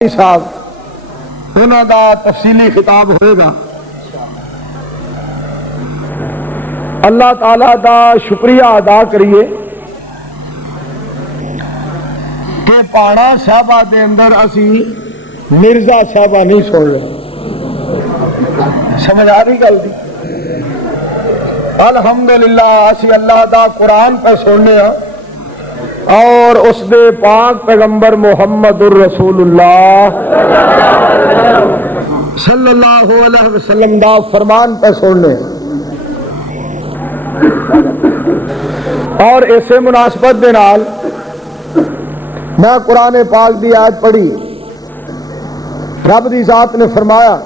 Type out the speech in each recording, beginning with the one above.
صاحب انہوں دا تفصیلی خطاب ہوئے گا۔ اللہ تعالیٰ دا شکریہ ادا کریے کہ پاڑا صاحبہ دے اندر اسی مرزا صاحبہ نہیں سن رہے۔ سمجھ آ رہی گل دی؟ الحمدللہ اسی اللہ دا قرآن پہ سننے ہاں اور اس دے پاک پیغمبر محمد الرسول اللہ صلی اللہ علیہ وسلم دا فرمان پہ سننے اور ایسے مناسبت دے نال میں قرآن پاک دی آیت پڑھی۔ رب دی ذات نے فرمایا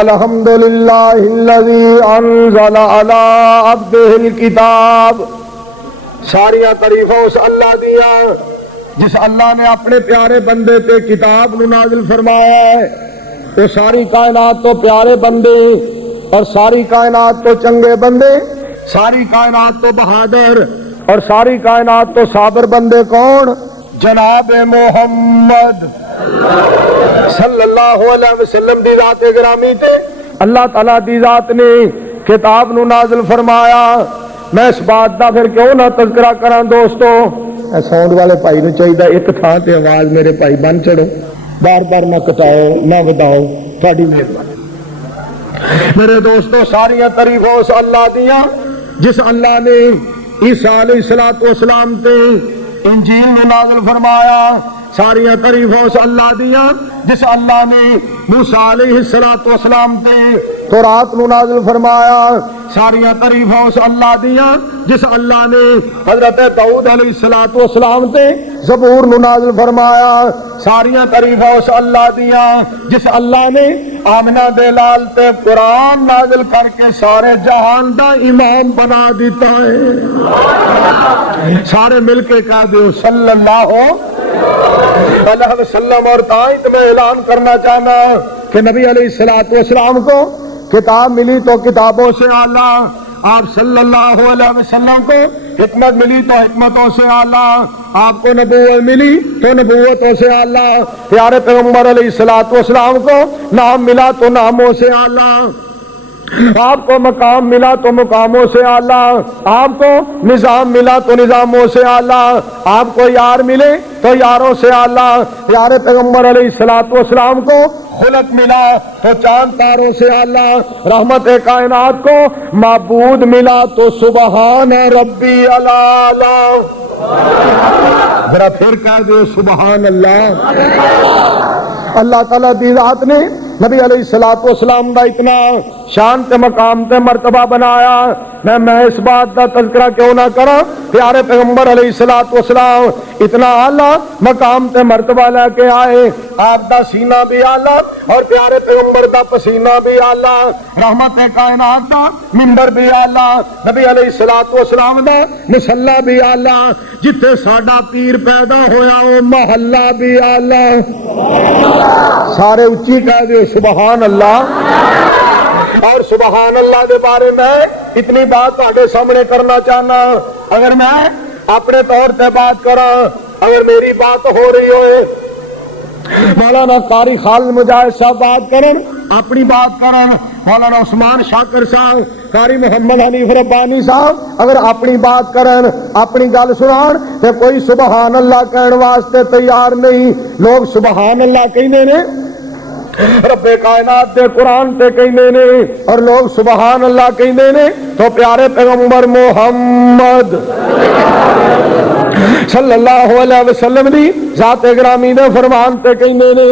الحمدللہ الذی انزل علی عبدہ الکتاب۔ ساریاں تعریفاں اس اللہ دیا جس اللہ نے اپنے پیارے بندے تے کتاب نو نازل فرمایا ہے۔ وہ ساری کائنات تو پیارے بندے اور ساری کائنات تو چنگے بندے، ساری کائنات تو بہادر اور ساری کائنات تو صابر بندے کون؟ جناب محمد صلی اللہ علیہ وسلم دی ذات گرامی تے اللہ تعالیٰ دی ذات نے کتاب نو نازل فرمایا۔ میں اس بات دا پھر کیوں نہ تذکرہ کراں دوستو، ساؤنڈ والے بھائی نو چاہیے ایک تھان تے آواز میرے بھائی بن چڑھو، بار بار نہ کٹاؤ نہ وداؤ، تھوڑی مہربانی۔ میرے دوستو ساریاں تعریفاں اس اللہ دیاں جس اللہ نے عیسیٰ علیہ السلام تے انجیل میں نازل فرمایا۔ ساریاں تعریفاں اس اللہ دیاں جس اللہ نے موسیٰ علیہ السلام تے تورات نو نازل فرمایا۔ ساریاں تعریفاں اس اللہ دیاں جس اللہ نے حضرت داؤد علیہ السلام تے زبور نو نازل فرمایا۔ ساریاں تعریفاں اس اللہ دیاں جس اللہ نے آمنہ دے لال تے قرآن نازل کر کے سارے جہان دا امام بنا دیتا ہے۔ سارے مل کے کہہ دیو صلی اللہ علیہ وسلم۔ اور تائیں میں اعلان کرنا چاہنا کہ نبی علیہ السلام کو کتاب ملی تو کتابوں سے اعلیٰ، آپ صلی اللہ علیہ وسلم کو حکمت ملی تو حکمتوں سے اعلیٰ، آپ کو نبوت ملی تو نبوتوں سے اعلیٰ، پیارے پیغمبر علیہ السلام کو نام ملا تو ناموں سے اعلیٰ، آپ کو مقام ملا تو مقاموں سے اعلیٰ، آپ کو نظام ملا تو نظاموں سے اعلیٰ، آپ کو یار ملے تو یاروں سے اعلیٰ، پیارے پیغمبر علیہ السلام کو خلق ملا تو چاند تاروں سے اعلیٰ، رحمت کائنات کو معبود ملا تو سبحان ربی الاعلی۔ ذرا پھر کہہ دے سبحان اللہ۔ اللہ تعالیٰ دی ذات نے نبی علیہ السلام دا اتنا شان تے مقام تے مرتبہ بنایا۔ میں اس بات دا تذکرہ کیوں نہ کرا، پیارے پیغمبر علیہ السلام اتنا اعلیٰ مقام تے مرتبہ لے کے آئے، آپ دا سینہ بھی اعلیٰ اور پیارے پیغمبر دا پسینہ بھی اعلیٰ، رحمت کائنات دا منبر بھی اعلیٰ، نبی علیہ السلام دا مصلی بھی اعلیٰ، جتھے ساڈا پیر پیدا ہویا وہ محلہ بھی اعلیٰ۔ سارے اچھی کہہ دے سبحان اللہ۔ اور سبحان اللہ دے بارے میں اتنی بات تہاڈے سامنے کرنا چاہنا، اگر میں اپنے طور سے بات کراں، اگر میری بات ہو رہی ہوئے، مولانا قاری خالد مجاہد صاحب بات کرن، اپنی بات کرن، مولانا عثمان شاکر صاحب، قاری محمد حنیف ربانی صاحب اگر اپنی بات کرن، اپنی گل سنان تے کوئی سبحان اللہ کہن واسطے تیار نہیں۔ لوگ سبحان اللہ کہندے نے، رب کائنات دے قرآن تے کہندے نے، اور لوگ سبحان اللہ کہندے نے تو پیارے پیغمبر محمد صلی اللہ علیہ وسلم دی ذات گرامی دے فرمان تے کہندے نے۔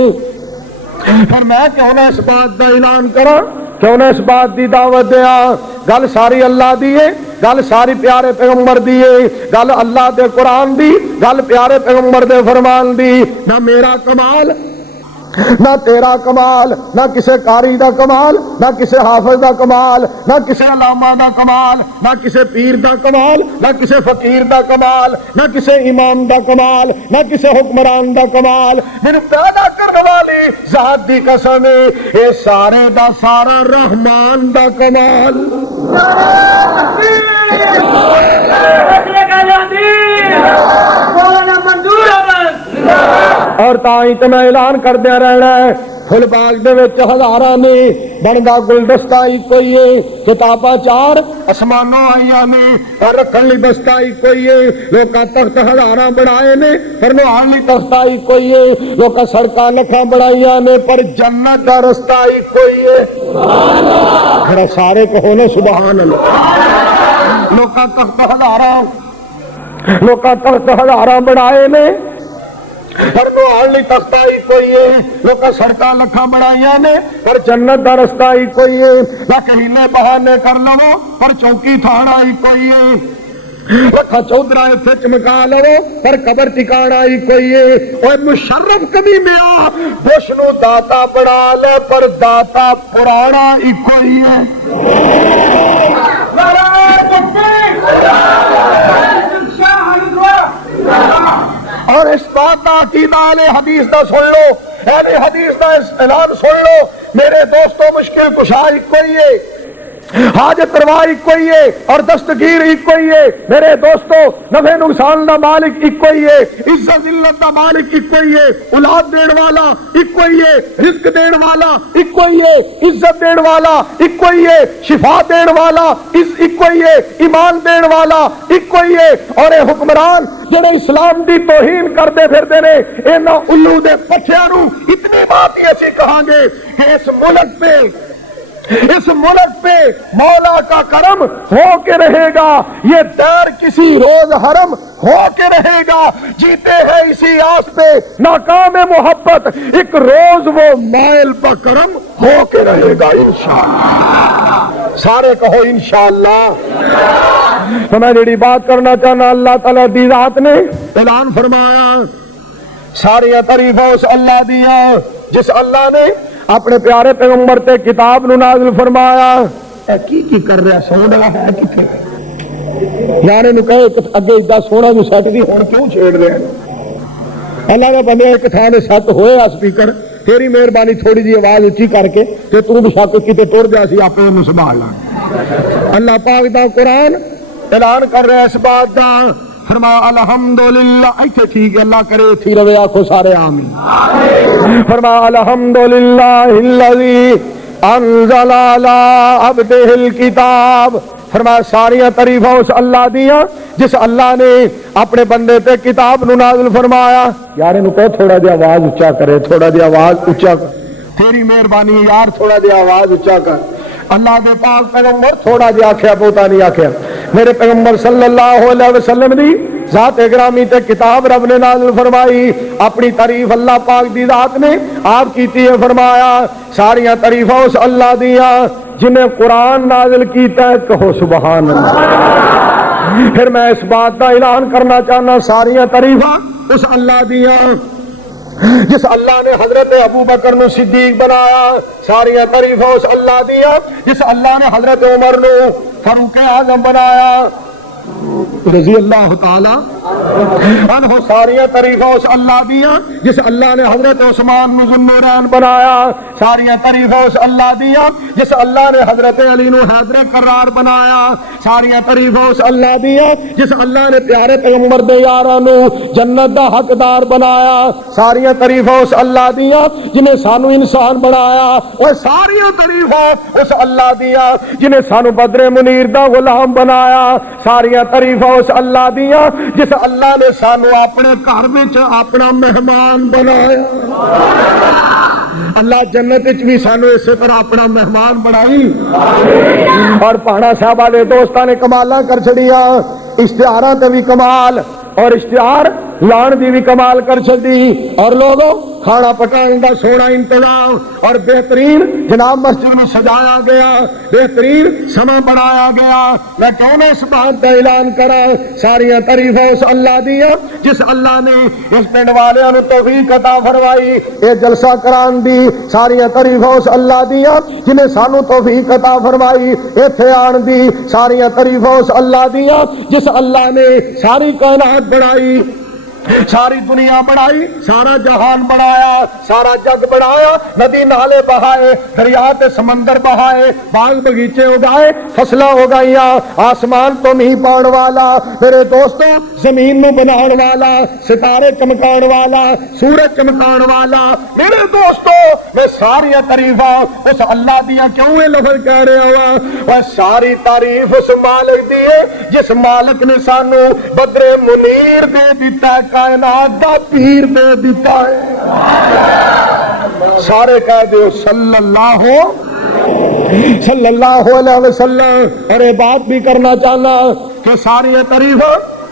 پھر میں کیوں نہ اس بات دا اعلان کراں، کیوں نہ اس بات دی دعوت دیا، گل ساری اللہ دی ہے، گل ساری پیارے پیغمبر دی ہے، گل اللہ دے قرآن دی، گل پیارے پیغمبر دے فرمان دی۔ نہ میرا کمال نہ تیرا کمال، نہ کسے قاری دا کمال، نہ کسے حافظ دا کمال، نہ کسے علامہ دا کمال، نہ کسے پیر دا کمال، نہ کسے فقیر دا کمال، نہ کسے امام دا کمال، نہ کسے حکمران دا کمال، میرے پیدا کرنے والی ذات دی قسم اے سارے دا سارا رحمان دا کمال۔ مولانا منظور احمد اور تائیں تے میں اعلان کردیا رہنا ہے فل باغ دے وچ ہزاراں نے بندا گلدستہ ایکو ہی ہے کتاباں چار اسمانوں آئیاں نے اور رکھن لئی بستہ ایکو ہی ہے لوکاں تخت ہزاراں بنائے نے پر نہان لئی تختہ ایکو ہی ہے لوکاں سڑکاں لکھاں بنائیاں نے پر جنت دا رستہ ایکو ہی ہے سبحان اللہ ذرا سارے کہو نا سبحان اللہ لوکاں تخت ہزاراں بنائے نے پر نہان لئی تختہ ہی کوئی ہے لوکاں سڑکاں لکھاں بنائیاں نے پر جنت دا رستہ ہی کوئی ہے نہ کہیلے بہانے کر لو پر چوکی تھانا ہی کوئی ہے لکھا چودرا اتھے چمکا لو پر قبر ٹکانا ہی کوئی ہے اور مشرف کبھی میں آ بش نو داتا بنا لے پر داتا پرانا ہی کوئی ہے اور اس بات کا عقیدہ اہل حدیث دا سن لو اہل حدیث دا اعلان سن لو میرے دوستوں مشکل کشا کوئی ہے حاجت روا کوئی ہے اور دستگیر کوئی ہے میرے دوستو نفع نقصان دا مالک کوئی ہے عزت ذلت دا مالک کوئی ہے اولاد دین والا کوئی ہے رزق دین والا کوئی ہے عزت دین والا کوئی ہے شفا دین والا کوئی ہے ایمان دین والا کوئی ہے اور اے حکمران جڑے اسلام دی توہین کردے پھردے نے انہاں الو دے پٹھیاں نوں اتنی بات ہی اسی کہاں گے کہ اس ملک پہ مولا کا کرم ہو کے رہے گا یہ دیر کسی روز حرم ہو کے رہے گا جیتے ہیں اسی آس پہ ناکام محبت ایک روز وہ مائل بکرم ہو کے رہے گا انشاءاللہ سارے کہو انشاءاللہ تو میں جڑی بات کرنا چاہنا اللہ تعالیٰ دی ذات نے اعلان فرمایا ساری تعریفیں اس اللہ دیا جس اللہ نے اپنے پیارے پیغمبر تے کتاب نو نازل فرمایا کی کر رہا سون رہا ہے کتنے یار نو کہے اگے اتنا سونا جو سیٹ دی ہون کیوں چھیڑ رہے ہیں اللہ کا بندے ایک تھا نے سیٹ ہوئے اسپیکر تیری مہربانی تھوڑی جی آواز اچھی کر کے تے تو بھی شاک کتے ٹر گیا سی آپ نے سنبھال لا اللہ پاک دا قرآن اعلان کر رہے اس بات دا فرمایا الحمدللہ ایسے ٹھیک ہے اللہ کرے تھی روے آنکھوں سارے آمین فرمایا الحمدللہ الذی انزل علی عبدہ الکتاب فرمایا ساریاں تعریفاں اس اللہ دیاں جس اللہ نے اپنے بندے تے کتاب نو نازل فرمایا یار انہوں کہو تھوڑا دی آواز اچھا کرے تھوڑا دی آواز اچھا کر تیری مہربانی یار تھوڑا دی آواز اچھا کر اللہ دے پاک پیغمبر تھوڑا جی آکھیا بوتا نہیں آکھیا میرے پیغمبر صلی اللہ علیہ وسلم دی ذات گرامی تے کتاب رب نے نازل فرمائی اپنی تعریف اللہ پاک دی ذات نے آپ کیتی ہے فرمایا ساریاں تعریفاں اس اللہ دیاں جنہیں قرآن نازل کیتا ہے کہو سبحان اللہ پھر میں اس بات کا اعلان کرنا چاہنا ساریاں تعریفاں اس اللہ دیاں جس اللہ نے حضرت ابو بکر نو صدیق بنایا ساریاں تعریفاں اس اللہ دیا جس اللہ نے حضرت عمر نو فاروق اعظم بنایا رضی اللہ تعالی عنہ ساریاں تعریفاں اس اللہ دیا جس اللہ نے حضرت عثمان بن ذوالنورین بنایا ساریاں تعریفاں اس اللہ دیا جس اللہ نے حضرت علی نو حیدر کرار بنایا ساریاں تعریفاں اس اللہ دیا جس اللہ نے پیارے پیغمبر دے یاراں نو جنت دا حقدار بنایا ساریاں تعریفاں اس اللہ دیا جنہیں سانو انسان بنایا اور ساریاں تعریفاں اس اللہ دیا جنہیں سانو بدر منیر دا غلام بنایا ساریاں تعریفاں اس اللہ دیا جس اللہ نے سانو اپنے گھر وچ اپنا مہمان بنایا اللہ جنت وچ بھی سانو اسی طرح اپنا مہمان بنائی اور پہاڑا صاحب والے دوستاں نے کمالاں کر چھڑیاں اشتہاراں تے بھی کمال اور اشتہار لان دی بھی کمال کر چھڑی اور لوگوں کھانا پکانے کا سونا انتظام اور بہترین جناب مسجد میں سجایا گیا بہترین سما بنایا گیا میں کون اس بات کا اعلان کرا ساریاں تعریفاں اس اللہ دیا جس اللہ نے اس پنڈ والوں نے توفیق عطا فرمائی یہ جلسہ کران دی ساریاں تعریفاں اس اللہ دیا جنہیں سانو توفیق عطا فرمائی ایتھے آن دی ساریاں تعریفاں اس اللہ دیا جس اللہ نے ساری کائنات بنائی ساری دنیا بنائی، سارا جہان بنایا، سارا جگ بنایا، ندی نالے بہائے، دریا تے سمندر بہائے، باغ بغیچے اگائے، فصلاں اگائیاں، آسمان تو نہیں پاؤن والا میرے دوستو، زمین نو بناؤن والا، ستارے چمکاؤن والا، سورج چمکاؤن والا میرے دوستو، میں ساری تعریفاں اس اللہ دیاں کیوں یہ لفظ کہہ رہا ہوا؟ اور ساری تعریف اس مالک دی ہے جس مالک نے سانو بدر منیر دے دیتا ہے، کائنات دا پیر دے دیتا ہے۔ سارے کہہ دیو صلی اللہ علیہ وسلم۔ اور یہ بات بھی کرنا چاہنا کہ ساری تعریف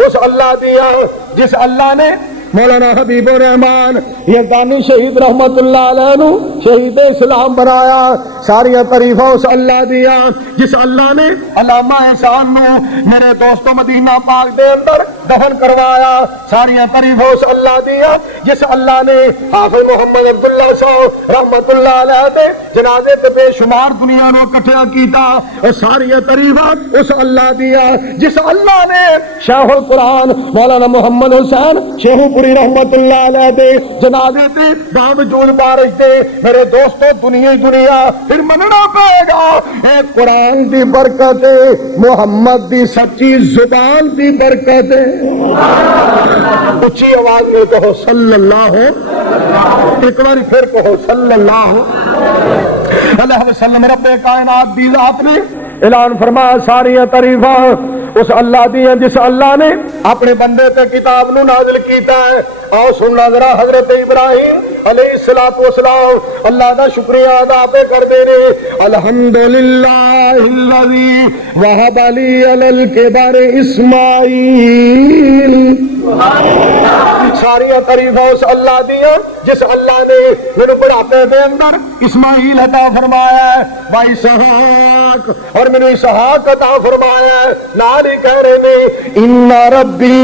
اس اللہ دیا جس اللہ نے مولانا حبیب الرحمان یزدانی شہید رحمت اللہ علیہ نو شہید اسلام بنایا۔ ساری تعریفاں اس اللہ دیا جس اللہ نے علامہ احسان نو میرے دوستو مدینہ پاک دے اندر دفن کروایا۔ ساری تعریفاں اس اللہ دیا جس اللہ نے حافظ محمد عبداللہ صاحب رحمت اللہ علیہ دے جنازے تے بے شمار دنیا نو اکٹھا کیتا۔ اور ساری تعریفاں اس اللہ دیا جس اللہ نے شیخ القرآن مولانا محمد حسین شیخو پوری رحمت اللہ علیہ دے جنازے تے باوجود بارش دے میرے دوستو دنیا ہی دنیا پھر مننا پائے گا۔ اے قرآن دی برکت ہے، محمد دی سچی زبان دی برکت ہے۔ اچھی آواز میں کہو صلی اللہ، ایک بار پھر کہو صلی اللہ علیہ وسلم۔ رب کائنات دی ذات نے اعلان فرمایا ساری تعریفاں اس اللہ دی ہیں جس اللہ نے اپنے بندے تے کتاب نو نازل کیتا ہے۔ آؤ سننا ذرا حضرت ابراہیم علیہ السلام اللہ دا شکریہ ادا پہ کر دے رہے۔ الحمدللہ الذی وہب لی علی الکبر اسماعیل۔ ساری تعریفاں اس اللہ دیا جس اللہ نے میرے بڑھاپے دے اندر اسماعیل عطا فرمایا ہے، بھائی اسحاق، اور میرے اسحاق عطا فرمایا ہے۔ نال ہی کہہ رہے نے ان ربی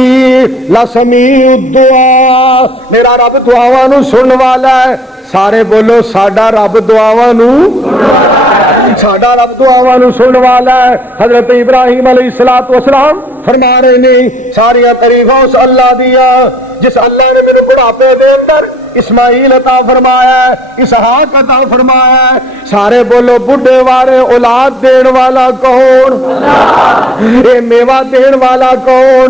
لسمیع الدعاء، میرا رب دعاواں نو سنن والا ہے۔ سارے بولو ساڈا رب دعاواں نو، ساڈا رب دعاواں نو سنن والا ہے۔ حضرت ابراہیم علیہ السلام فرما رہے نے ساری تعریفاں اس اللہ دیا جس اللہ نے میرے بڑھاپے دے اندر اسماعیل عطا فرمایا ہے، اسحاق عطا فرمایا ہے۔ سارے بولو بڈھے وارے اولاد دین والا کون؟ اے میوہ دین والا کون؟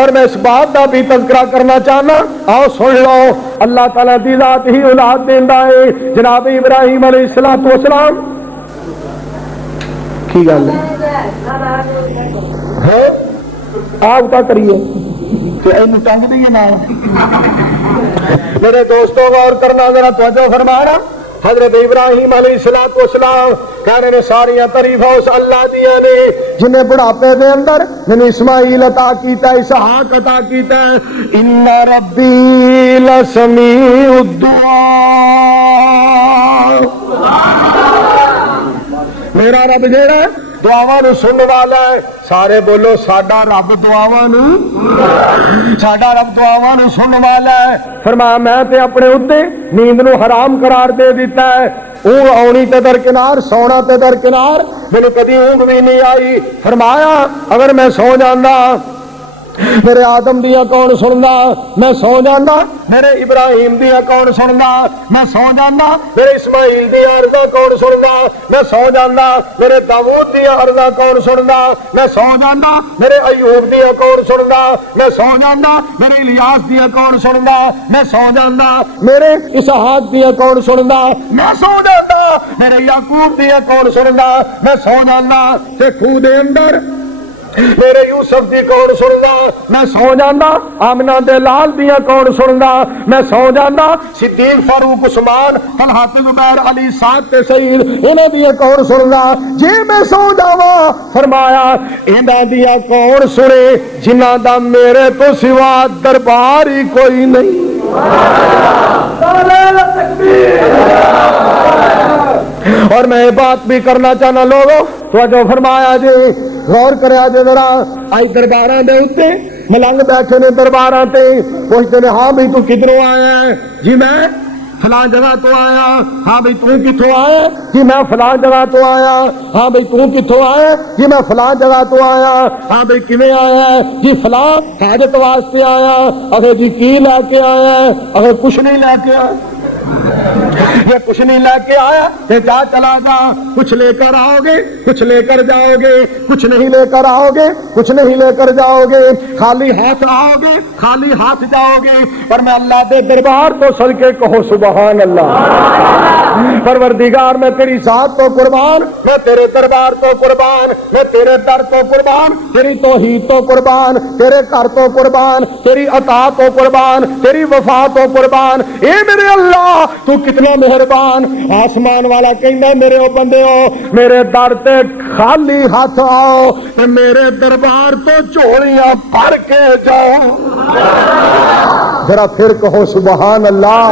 اور میں اس بات کا بھی تذکرہ کرنا چاہنا، آؤ سن لو، اللہ تعالیٰ دی ذات ہی اولاد دیندا ہے۔ جناب ابراہیم علیہ السلام کی گل ہے آپ کا کریے کہ اینو ٹنگ دیے نا۔ میرے دوستوں غور کرنا ذرا توجہ فرمانا، حضرت ابراہیم علیہ السلام کہہ رہے ہیں ساری تعریفاں اس اللہ دیا نے جنہیں بڑھاپے دے اندر جنہیں اسماعیل عطا کیتا ہے، اسحاق عطا کیتا ہے۔ ان ربی لسمیع الدعاء، میرا رب جیڑا ہے دعاواں نو سننے والا ہے۔ سارے بولو ساڈا رب دعاواں نو، ساڈا رب دعاواں نو سننے والا ہے۔ فرمایا میں تے اپنے اوتے نیند نو حرام قرار دے دیتا ہے، اونگ آنی تے درکنار، سونا تے درکنار، مینوں کدی اونگ بھی نہیں آئی۔ فرمایا اگر میں سو جانا میرے آدم دیا کون سندا، میں سو جانا میرے ابراہیم دیا کون سندا، میں سو جانا میرے اسماعیل دیا عرضاں کون سندا، میں سو جانا میرے داؤد دیا عرضاں کون سندا، میں سو جانا میرے ایوب دیا کون سندا، میں سو جانا میرے الیاس دیا کون سندا، میں سو جانا میرے اسحاق دیا کون سندا، میں سو جانا میرے یعقوب دیا کون سندا، میں سو جانا تے خو دے اندر میرے یوسف دی کون سندا، میں سو جانا آمنہ دے لال دیا کون سندا، میں سو جانا صدیق فاروق عثمان طلحہ زبیر علی سعد تے سعید انہاں دیا کون سندا۔ جے میں سو جاواں فرمایا انہاں دیا کون سنے جنہاں دا میرے تو سوا دربار ہی کوئی نہیں۔ اور میں یہ بات بھی کرنا چاہنا لوگوں تو جو فرمایا جی غور کریا جی ذرا، آئی درباراں دے اوتے ملنگ بیٹھے نے درباراں تے پوچھتے نے ہاں بھی تو کدھروں آیا ہے؟ جی میں فلاں جگہ تو آیا. ہاں بھئی تو کتھوں آیا؟ کہ میں فلاں جگہ تو آیا. ہاں بھئی تو کتھوں آیا؟ کہ میں فلاں جگہ تو آیا. ہاں بھئی کیویں آیا ہے؟ جی فلاں حاجت واسطے آیا. اگر جی کی لے کے آیا ہے؟ اگر کچھ نہیں لے کے آیا. یہ کچھ نہیں لے کے آیا کہ جا چلا جا. کچھ لے کر آؤ گے کچھ لے کر جاؤ گے, کچھ نہیں لے کر آؤ گے کچھ نہیں لے کر جاؤ گے. خالی ہاتھ آؤ گے خالی ہاتھ جاؤ گے. پر میں اللہ دے دربار تو صدقے کہو سبحان اللہ. پروردگار میں تیری ذات تو قربان, میں تیرے دربار تو قربان, میں تیرے در تو قربان, تیری توحید تو قربان, تیرے گھر تو قربان, تیری عطا تو قربان, تیری وفا تو قربان. اے میرے اللہ تو کتنا مہربان. آسمان والا کہندا میرے او بندے ہو میرے در تے خالی ہاتھ آؤ تے میرے دربار تو جھولیاں بھر کے جاؤ. ذرا پھر کہو سبحان اللہ.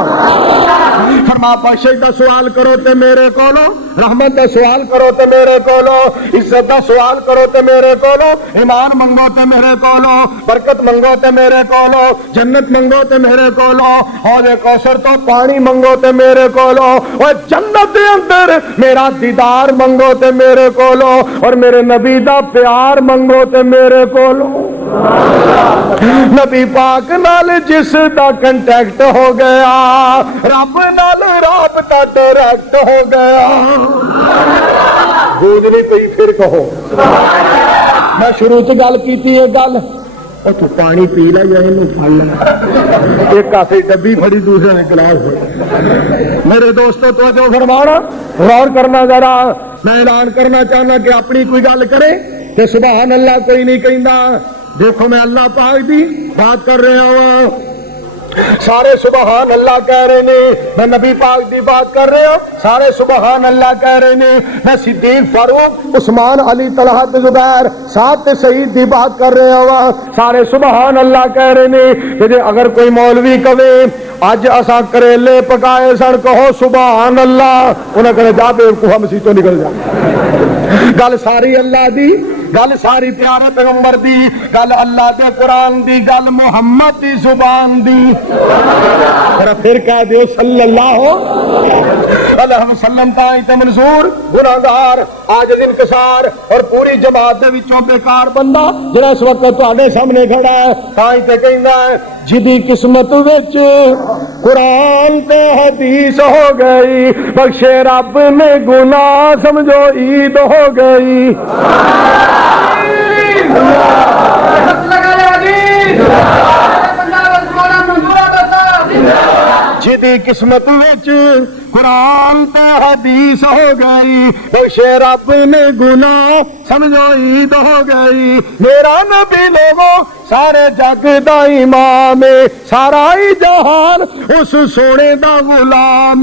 فرما بخشش دا سوال کرو تے میرے کولو, رحمت دا سوال کرو تے میرے کولو, عزت دا سوال کرو تے میرے کولو, ایمان منگو تے میرے کولو, برکت منگو تے میرے کولو, جنت منگو تے میرے کولو, حوض کوثر تو پانی منگو تے میرے کولو, اور جنت دے اندر میرا دیدار منگو تے میرے کولو, اور میرے نبی دا پیار منگو تے میرے کولو. نبی پاک نال جس دا کنٹیکٹ ہو گیا رب نال رابطہ ڈائریکٹ ہو گیا. گونج نہیں پئی پھر کہو. میں شروع سے گل کیتی ہے گل تو پانی پی لے یا پھڑ لے. ایک کافی ڈبی پھڑی دوسرے نے گلاس پھڑی. میرے دوستو توجہ فرمانا غور کرنا ذرا. میں اعلان کرنا چاہنا کہ اپنی کوئی گل کرے کہ سبحان اللہ کوئی نہیں کہندا. دیکھو میں اللہ پاک دی بات کر رہا ہوں, سارے سبحان اللہ کہہ رہے ہیں. میں نبی پاک دی بات کر رہا ہوں, سارے سبحان اللہ کہہ رہے ہیں. میں صدیق فاروق عثمان علی طلحہ زبیر سات سعید دی بات کر رہا ہوں, سارے سبحان اللہ کہہ رہے ہیں. کہ اگر کوئی مولوی کہے اج اساں کریلے پکائے سن کہو سبحان اللہ, انہیں کہے جا بیوقوف مسیح تو نکل جا. گل ساری اللہ دی, گل ساری پیارے پیغمبر دی, گل اللہ دے قرآن دی, گل محمد دی زبان دی. پھر کہہ دیو صلی اللہ علیہ وسلم. تائیں تے منصور گناہگار عاجز انکسار اور پوری جماعت دے وچوں بیکار بندہ جڑا اس وقت تواڈے سامنے کھڑا ہے, تائیں تے کہندا ہے جدی قسمت وچ قرآن تے حدیث ہو گئی بخشے رب نے گناہ سمجھو عید ہو گئی. جدی قسمت وچ قرآن تے حدیث ہو گئی بخشے رب نے گناہ سمجھو عید ہو گئی. میرا نبی لوگو سارے جگ دا امام, سارا ہی جہان اس سونے دا غلام.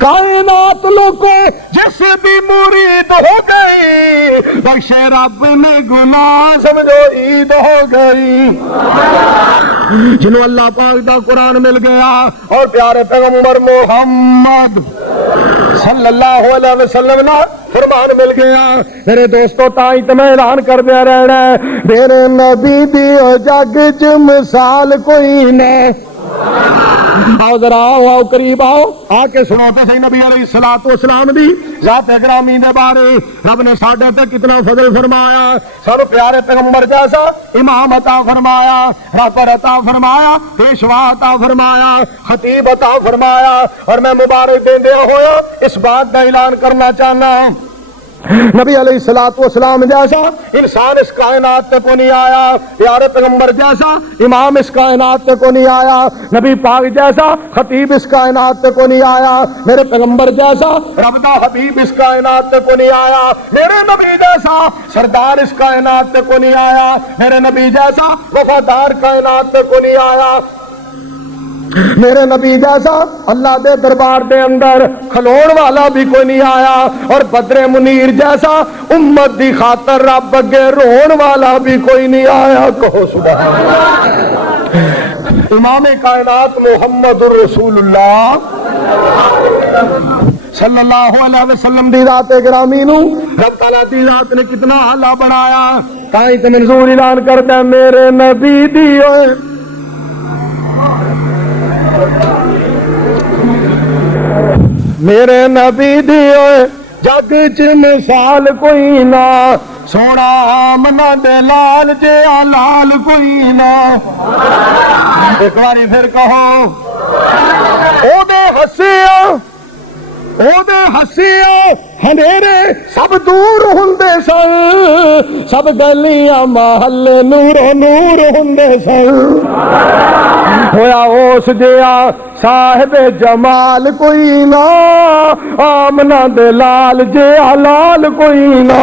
کائنات لوگو جس بھی مرید ہو گئی بخشے رب نے گناہ سمجھو عید ہو گئی. جنہوں اللہ پاک دا قرآن مل گیا اور پیارے پیغمبر محمد صلی اللہ علیہ وسلم نا فرمان مل گیا. میرے دوستو تائیں تے میں اعلان کر دیا رہنا ہے میرے نبی دی جگ چ مثال کوئی نہ. آؤ ذرا آؤ قریب آؤ آ کے سنو تے صحیح نبی علیہ الصلوۃ والسلام دی ذات گرامی دے بارے. رب نے ساڈے تے کتنا فضل فرمایا, سب پیارے پیغمبر جیسا امام عطا فرمایا, رہبر عطا فرمایا, پیشوا عطا فرمایا, خطیب عطا فرمایا. اور میں مبارک دیندیا ہویا اس بات کا اعلان کرنا چاہنا ہوں نبی علیہ الصلوۃ والسلام جیسا انسان اس کائنات تے کو نہیں آیا, پیارے پیغمبر جیسا امام اس کائنات تے کو نہیں آیا, نبی پاک جیسا خطیب اس کائنات تے کو نہیں آیا, میرے پیغمبر جیسا رب دا حبیب اس کائنات تے کو نہیں آیا, میرے نبی جیسا سردار اس کائنات تے کو نہیں آیا, میرے نبی جیسا وفادار کائنات تے کو نہیں آیا, میرے نبی جیسا اللہ دے دربار دے اندر کھلوڑ والا بھی کوئی نہیں آیا, اور بدر منیر جیسا امت دی خاطر رب اگے رون والا بھی کوئی نہیں آیا. کہو سبحان اللہ. امام کائنات محمد رسول اللہ صلی اللہ علیہ وسلم دی ذات گرامی نو رب تعالیٰ دی ذات نے کتنا اعلیٰ بنایا. تائیں تے منظور اعلان کردا میرے نبی دی میرے نبی دی جگ چ مثال کوئی نہ سونا آمنا دے لال جے لال کوئی نہ ایک باری پھر کہو او دے ہسیاں ہنیرے سب دور ہوندے سن سب گلیاں محلے نورو نور ہوندے سن ہویا اس جیا صاحب جمال کوئی نہ آمنا دے لال جیا لال کوئی نہ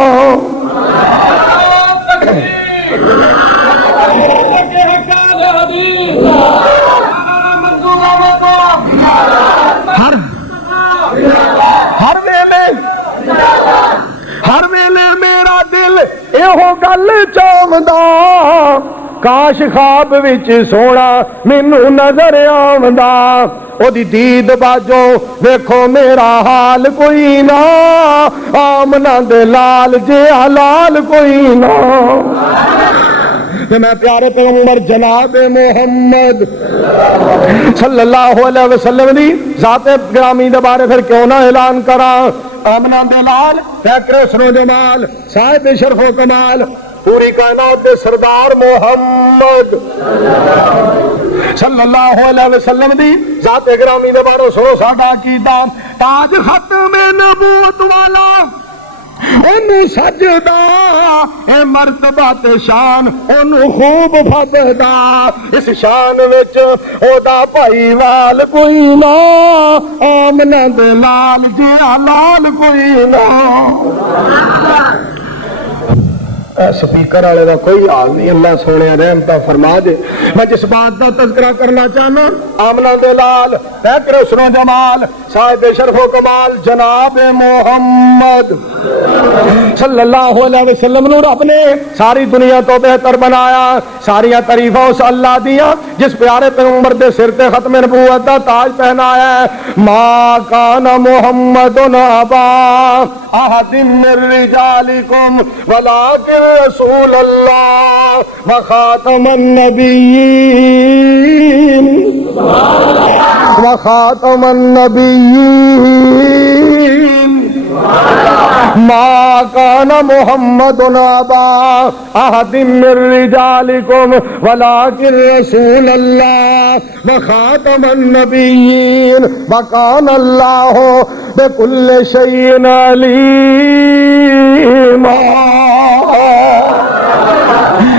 ہر ویلے میرا دل ایہو گل چاہندا کاش خواب وچ سونا مینوں نظر آوندا او دی دید باجو ویکھو میرا حال کوئی نہ آمنا دے لال جے لال کوئی نہ میں پیارے پیغمبر جناب محمد صلی اللہ علیہ وسلم دی ذات گرامی دے بارے پھر کیوں نہ اعلان کراں آمنا دے لال فیکر حسن و جمال صاحب شرف و کمال پوری کائنات دے سردار محمد صلی اللہ علیہ وسلم دی ذات گرامی دے بارے سنو ساڈا عقیدہ تاج ختم نبوت والا انہوں سجدہ اے مرتبہ تے شان انہوں خوب فتدا اس شان وچ او دا بھائی وال کوئی نہ آمنا دے لال جیا لال کوئی نہ سپیکر والے کا کوئی حال نہیں اللہ سونے رحمتہ فرما دے میں جس بات کا تذکرہ کرنا چاہنا آمنہ دے لال فیکر حسن و جمال صاحب شرف و کمال جناب محمد صلی اللہ علیہ وسلم نو رب نے ساری دنیا تو بہتر بنایا ساری تعریفاں اس اللہ دیا جس پیارے پیغمبر دے سر تے ختم نبوت دا تاج پہنایا ہے ما کان محمد ابا احد من رجالکم ولکن رسول اللہ وخاتم النبیین وخاتم النبیین ما کان محمد ابا احد من رجالکم ولکن رسول اللہ وخاتم النبیین وکان اللہ بکل شیء علیما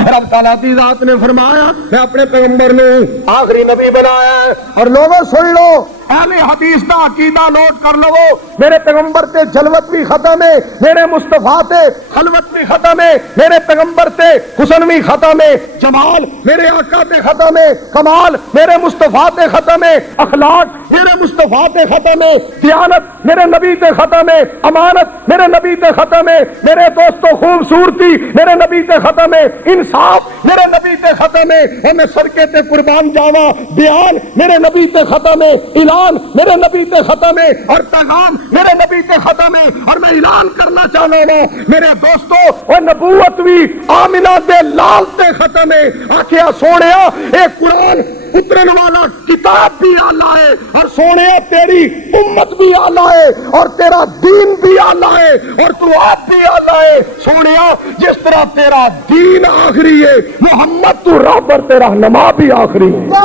رب تعالیٰ کی ذات نے فرمایا میں اپنے پیغمبر نے آخری نبی بنایا ہے اور لوگوں سن لو اہل حدیث دا عقیدہ نوٹ کر لو میرے پیغمبر تے جلوت بھی ختم ہے میرے مصطفیٰ تے خلوت بھی ختم ہے میرے پیغمبر تے حسن بھی ختم ہے جمال میرے آقا تے ختم ہے کمال میرے مصطفیٰ تے ختم ہے اخلاق میرے مصطفیٰ تے ختم ہے دیانت میرے نبی تے ختم ہے امانت میرے نبی تے ختم ہے میرے دوستو خوبصورتی میرے نبی تے ختم ہے انصاف میرے نبی تے ختم ہے اور میں صدقے تے قربان جاواں بیان میرے نبی تے ختم ہے اعلان میرے نبی تے ختم ہے اور پیغام میرے نبی تے ختم ہے اور میں اعلان کرنا چاہنا ہوں میرے دوستو اور نبوت بھی آمنہ دے لال تے ختم ہے آکھیا سونیا اے قرآن اترن والا کتاب بھی آلہ ہے اور سونیا تیری امت بھی آلہ ہے اور تیرا دین بھی آلہ ہے اور تو آپ بھی آلہ ہے سونیا جس طرح تیرا دین آخری ہے محمد تو رب اور تیرا نما بھی آخری ہے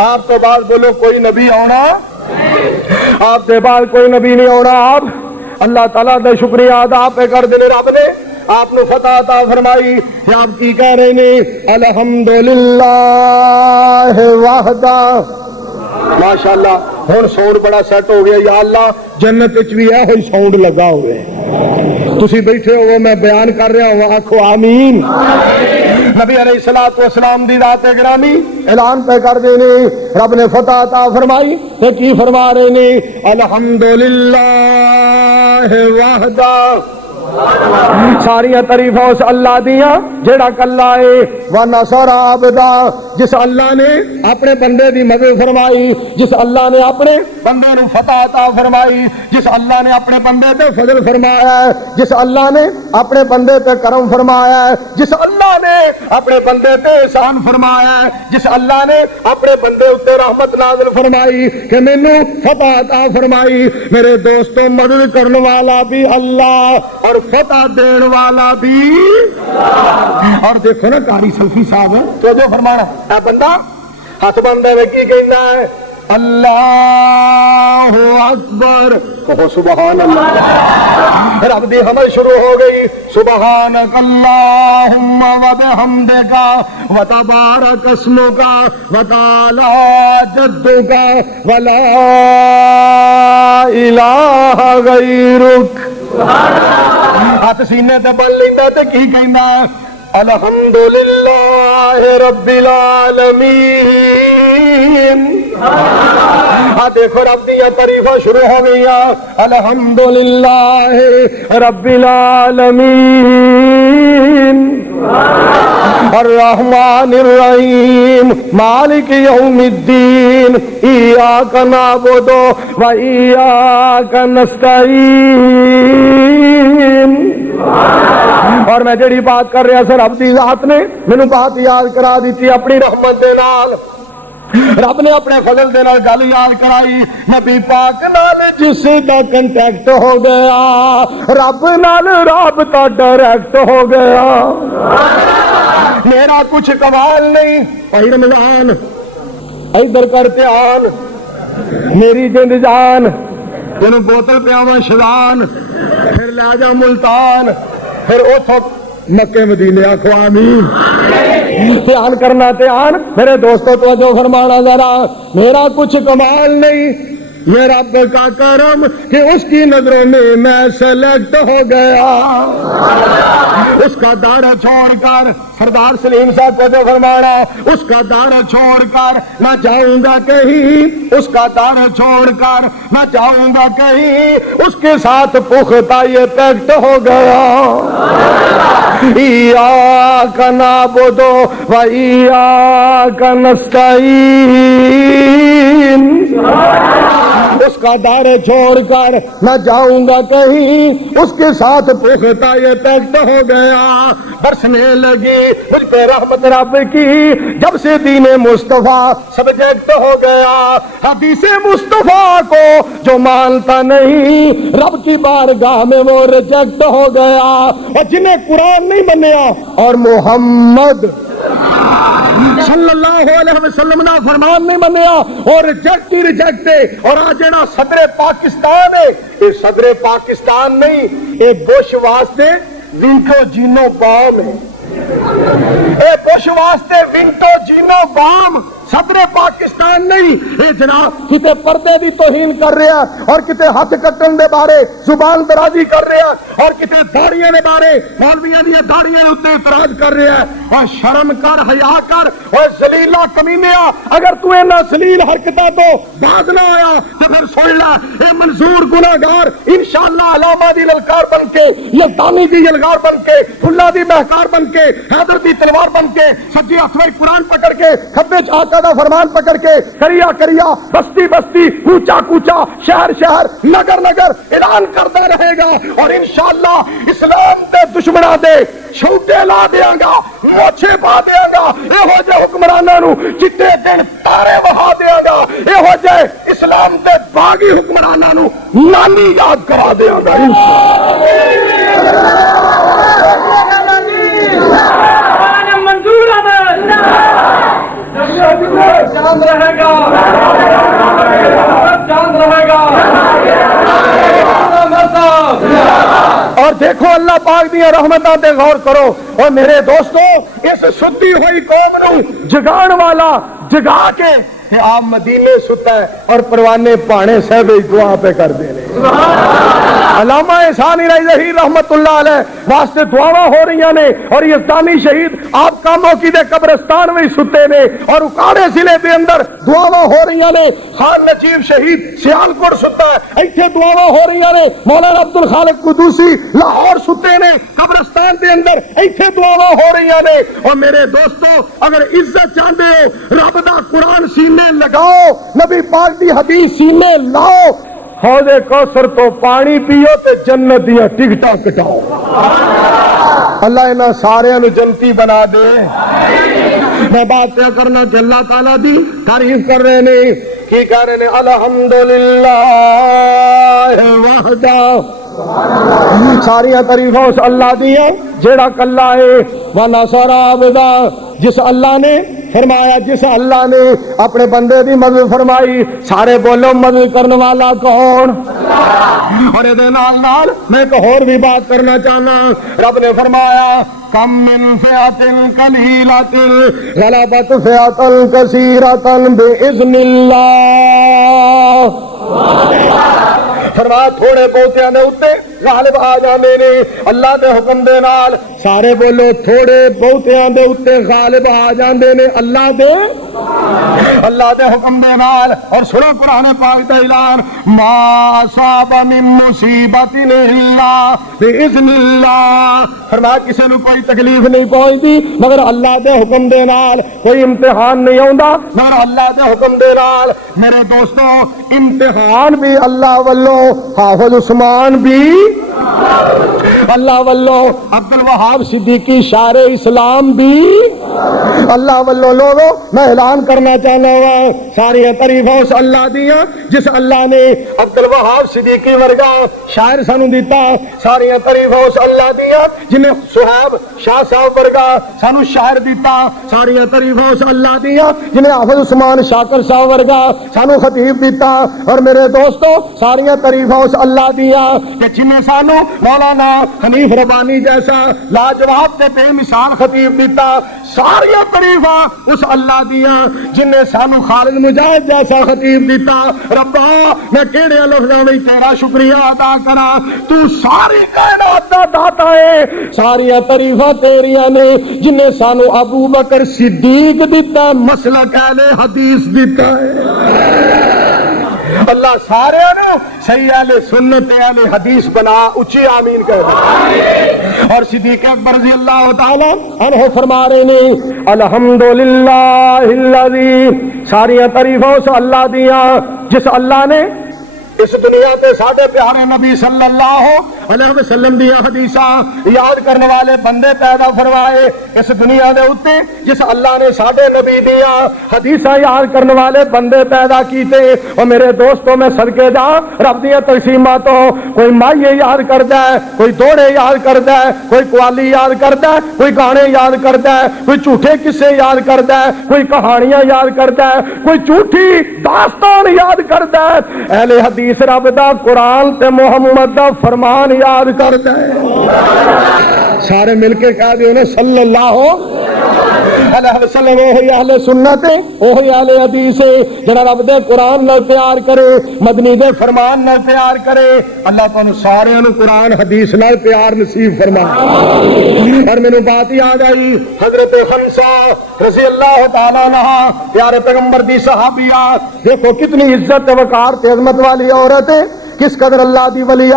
آپ تو بعد بولو کوئی نبی آنا آپ کے بعد کوئی نبی نہیں آنا آپ اللہ تعالیٰ کا شکریہ ادا پہ کر دے رب نے آپ نے فتح عطا فرمائی کہ آپ کی کہہ رہے ہیں الحمدللہ وحدہ ماشاءاللہ ہوں ساؤنڈ بڑا سیٹ ہو گیا یا اللہ جنت بھی ہے ہوئی ساؤنڈ لگا ہوئے تسی بیٹھے ہو میں بیان کر رہا ہوں آکھو آمین نبی علیہ الصلوۃ والسلام دی ذات گرامی اعلان پہ کر دینے رب نے فتح عطا فرمائی کہ کی فرما رہے نے الحمدللہ وحدہ ساریاں تعریفاں اس اللہ دیاں جڑا کلا ہے ونصر عبدا جس اللہ نے اپنے بندے دی مدد فرمائی جس اللہ نے اپنے بندے نو فتح عطا فرمائی جس اللہ نے اپنے بندے تے فضل فرمایا ہے جس اللہ نے اپنے بندے تے کرم فرمایا ہے جس اللہ نے اپنے بندے تے احسان فرمایا ہے جس اللہ نے اپنے بندے اتے رحمت نازل فرمائی کہ مینوں فتح عطا فرمائی میرے دوستوں مدد کرنے والا بھی اللہ اور فتح دین والا بھی اور دیکھو نا قاری سلفی صاحب تو جو فرمانا اے بندہ ہاتھ بندے میں کی کہنا ہے اللہ اکبر کہو سبحان اللہ رب دی حمد شروع ہو گئی سبحانک اللہم و بحمدک و تبارک اسمک و تعالی جدک و لا الہ غیرک ہاتھ سینے تے بن لیتا تے کی کہنا ہے الحمدللہ رب العالمین دیکھو رب دیا تعریفاں شروع ہو گئی الحمدللہ رب العالمین الرحمن الرحیم مالک یوم الدین ایاک نعبد و ایاک نستعین اور میں جڑی بات کر رہا سر رب دی ذات نے مینوں بات یاد کرا دیتی اپنی رحمت دے نال رب نے اپنے فضل دے نال گل یاد کرائی نبی پاک نال جس دا کنٹیکٹ ہو گیا رب نال رابطہ ڈائریکٹ ہو گیا میرا کچھ کمال نہیں بھائی رمضان ادھر کر دھیان میری جند جان تینوں بوتل پیاواں شزان پھر لے جا ملتان پھر اتھوں مکے مدینے آخو آمین دھیان کرنا دھیان میرے دوستوں توجہ فرمانا ذرا میرا کچھ کمال نہیں یہ رب کا کرم کہ اس کی نظروں میں سلیکٹ ہو گیا اس کا دائرہ چھوڑ کر سردار سلیم صاحب کو جو فرمانا اس کا دائرہ چھوڑ کر نہ جاؤں گا کہیں اس کا دائرہ چھوڑ کر نہ جاؤں گا کہیں اس کے ساتھ پختہ یہ پیکٹ ہو گیا ایاک نعبد و ایاک نستعین اس کا دار چھوڑ کر نہ جاؤں گا کہیں اس کے ساتھ پختہ یہ پیکٹ ہو گیا برسنے لگی مجھ پہ رحمت رب کی جب سے دین مصطفیٰ سبجیکٹ ہو گیا حدیث مصطفیٰ کو جو مانتا نہیں رب کی بارگاہ میں وہ ریجیکٹ ہو گیا اور جنہیں قرآن نہیں منیا اور محمد صلی اللہ علیہ وسلم نے فرمان نہیں منیا اور ریجیکٹ ہی ریجیکٹ ہے اور آج جڑا صدر پاکستان ہے یہ صدر پاکستان نہیں یہ بش واسطے ونٹو جینو بام ہے اے بش واسطے ونٹو جینو بام صدر پاکستان نہیں اے جناب کتے پردے دی توہین کر رہا اور کتے ہاتھ کٹن دے بارے زبان درازی کر رہا اور کتے داڑیاں دے بارے مولویاں دی داڑیاں تے اعتراض کر رہا اور شرم کر حیا کر اور ذلیلا کمینیا اگر تو انہاں ذلیل حرکتاں تو باز نہ آیا تو پھر سن لے اے منظور گناہگار انشاءاللہ علامہ دی للکار بن کے یزدانی دی یلغار بن کے اللہ دی مہکار بن کے حیدر دی تلوار بن کے سجی ہاتھ میں قرآن پکڑ کے کھبے آقا دا فرمان پکڑ کے کریا کریا بستی بستی کوچا کوچا شہر شہر نگر نگر اعلان کرتا رہے گا اور انشاءاللہ اسلام دے دشمناں دے چھوٹے لا دیاں گا موچھے پا دیاں گا اے ہو جے حکمراناں نو چٹے دن تارے وہا دیاں گا اے ہو جے اسلام دے باغی حکمراناں نو نانی یاد کرا دیاں گا منظور چاند رہے گا چاند رہے گا اور دیکھو اللہ پاک دی رحمتاں تے غور کرو اور میرے دوستو اس ستی ہوئی قوم نو جگان والا جگا کے کہ آپ مدینے ستا ہے اور پروانے پانے صاحب دعا پہ کر دے علامہ احسان الہی ظہیر رحمت اللہ علیہ واسطے دعاواں ہو رہی نے، اور یزدانی شہید آپ کاموں کی دے قبرستان میں ستے نے، اور اکاڑے ضلع دے اندر دعاواں ہو رہی نے، خان نجیب شہید سیالکوٹ ستا ہے ایتھے دعاواں ہو رہی نے، مولانا عبد الخالق قدوسی لاہور ستے نے قبرستان دے اندر ایتھے دعاواں ہو رہی نے۔ اور میرے دوستو اگر عزت چاہتے ہو رب دا قرآن سینے لگاؤ، نبی پاک دی حدیث سینے لاؤ، حوض کوثر تو پانی پیو تے جنت دیا ٹکٹاں کٹاؤ۔ اللہ انہاں سارے نو جنتی بنا دے۔ میں بات کیا کرنا کہ اللہ تعالیٰ دی تعریف کر رہے نے، کی کہہ رہے نے؟ الحمدللہ وحدہ، ساریاں تعریفاں اس اللہ دیا جیڑا کلا ہے، ونصر عبدہ، جس اللہ نے فرمایا، جس اللہ نے اپنے بندے دی مدد فرمائی۔ سارے بولو مدد کرنے والا کون؟ اور یہ نال میں ایک اور بھی بات کرنا چاہنا، رب نے فرمایا کم من فئۃ قلیلۃ غلبت فئۃ کثیرۃ باذن اللہ۔ فرمایا تھوڑے بہتیاں دے اوتے غالب آ جاندے نے اللہ دے حکم دے نال۔ سارے بولو تھوڑے بہتیاں دے اوتے غالب آ جاندے نے اللہ دے حکم دے نال۔ اور سنو قرآن پاک دا اعلان، ما اصاب من مصیبت الا باذن اللہ۔ فرمایا کسے نو کوئی تکلیف نہیں پہنچتی مگر اللہ دے حکم دے نال، کوئی امتحان نہیں آوندا مگر اللہ دے حکم دے نال۔ میرے دوستو امتحان بھی اللہ والو، حافظ عثمان بھی اللہ والو، عبد الوہاب صدیقی شاعر اسلام بھی اللہ والو۔ لوگوں میں اعلان کرنا چاہنا ہوا ساری تعریفاں اس اللہ دیا جس اللہ نے عبد الوہاب صدیقی ورگا شاعر سانو دیتا، ساری تعریفاں اس اللہ دیا جنہیں صہیب شاہ صاحب ورگا سانو شاعر دیتا، ساری تعریفاں اس اللہ دیا جنہیں حافظ عثمان شاکر صاحب ورگا سانو خطیب دیتا۔ اور میرے دوستو ساری تعریفاں اس اللہ دیا کہ جنہیں سانو مولانا حنیف ربانی جیسا لاجواب تے بے مثال خطیب دیتا۔ ساری تعریفاں اس اللہ دیا جن نے سانو خالد مجاہد جیسا خطیب دیتا۔ ربا میں کیڑے لفظاں وچ تیرا شکریہ ادا کراں، تو ساری کائنات دا داتا ہے۔ ساری تعریفاں تیریاں نے جن نے سانو ابو بکر صدیق دیتا، مسلک اہل حدیث دیتا ہے۔ اللہ سارے نو صحیح اہل سنت اہل حدیث بنا، اچھی آمین کہہ دے۔ اور صدیق اکبر رضی اللہ تعالی عنہ فرما رہے نے الحمدللہ الذی، ساری تعریفوں سے اللہ دیا جس اللہ نے اس دنیا تے ساڈے پیارے نبی صلی اللہ علیہ وسلم دیا حدیثاں یاد کرنے والے بندے پیدا فرمائے۔ اس دنیا دے اوتے جس اللہ نے ساڈے نبی دیا حدیثاں یاد کرنے والے بندے پیدا کیتے۔ اور میرے دوستوں میں صدقے جا رب دیا تقسیماتوں، کوئی مائیے یاد کردا ہے، کوئی دوڑے یاد کردا ہے، کوئی قوالی یاد کردا ہے، کوئی گانے یاد کردا ہے، کوئی جھوٹے قصے یاد کردا ہے، کوئی کہانیاں یاد کردا ہے، کوئی جھوٹی داستان یاد کردا ہے۔ اہل حدیث رب دا قرآن تے محمد دا فرمان یاد کردا ہے۔ سارے مل کے کہہ دیو نا صلی اللہ علیہ وسلم۔ وہی اہل سنت ہے، وہی اہل حدیث ہے جڑا رب دے قرآن نال پیار کرے، مدنی دے فرمان نال پیار کرے۔ اللہ تعالی سارے نو قرآن حدیث نال پیار نصیب فرمائے۔ اور مینوں بات یاد آئی حضرت خنسا رضی اللہ تعالی عنہا پیارے پیغمبر دی صحابیہ، دیکھو کتنی عزت وقار تے عظمت والی عورت ہے، کس قدر اللہ دی ولیہ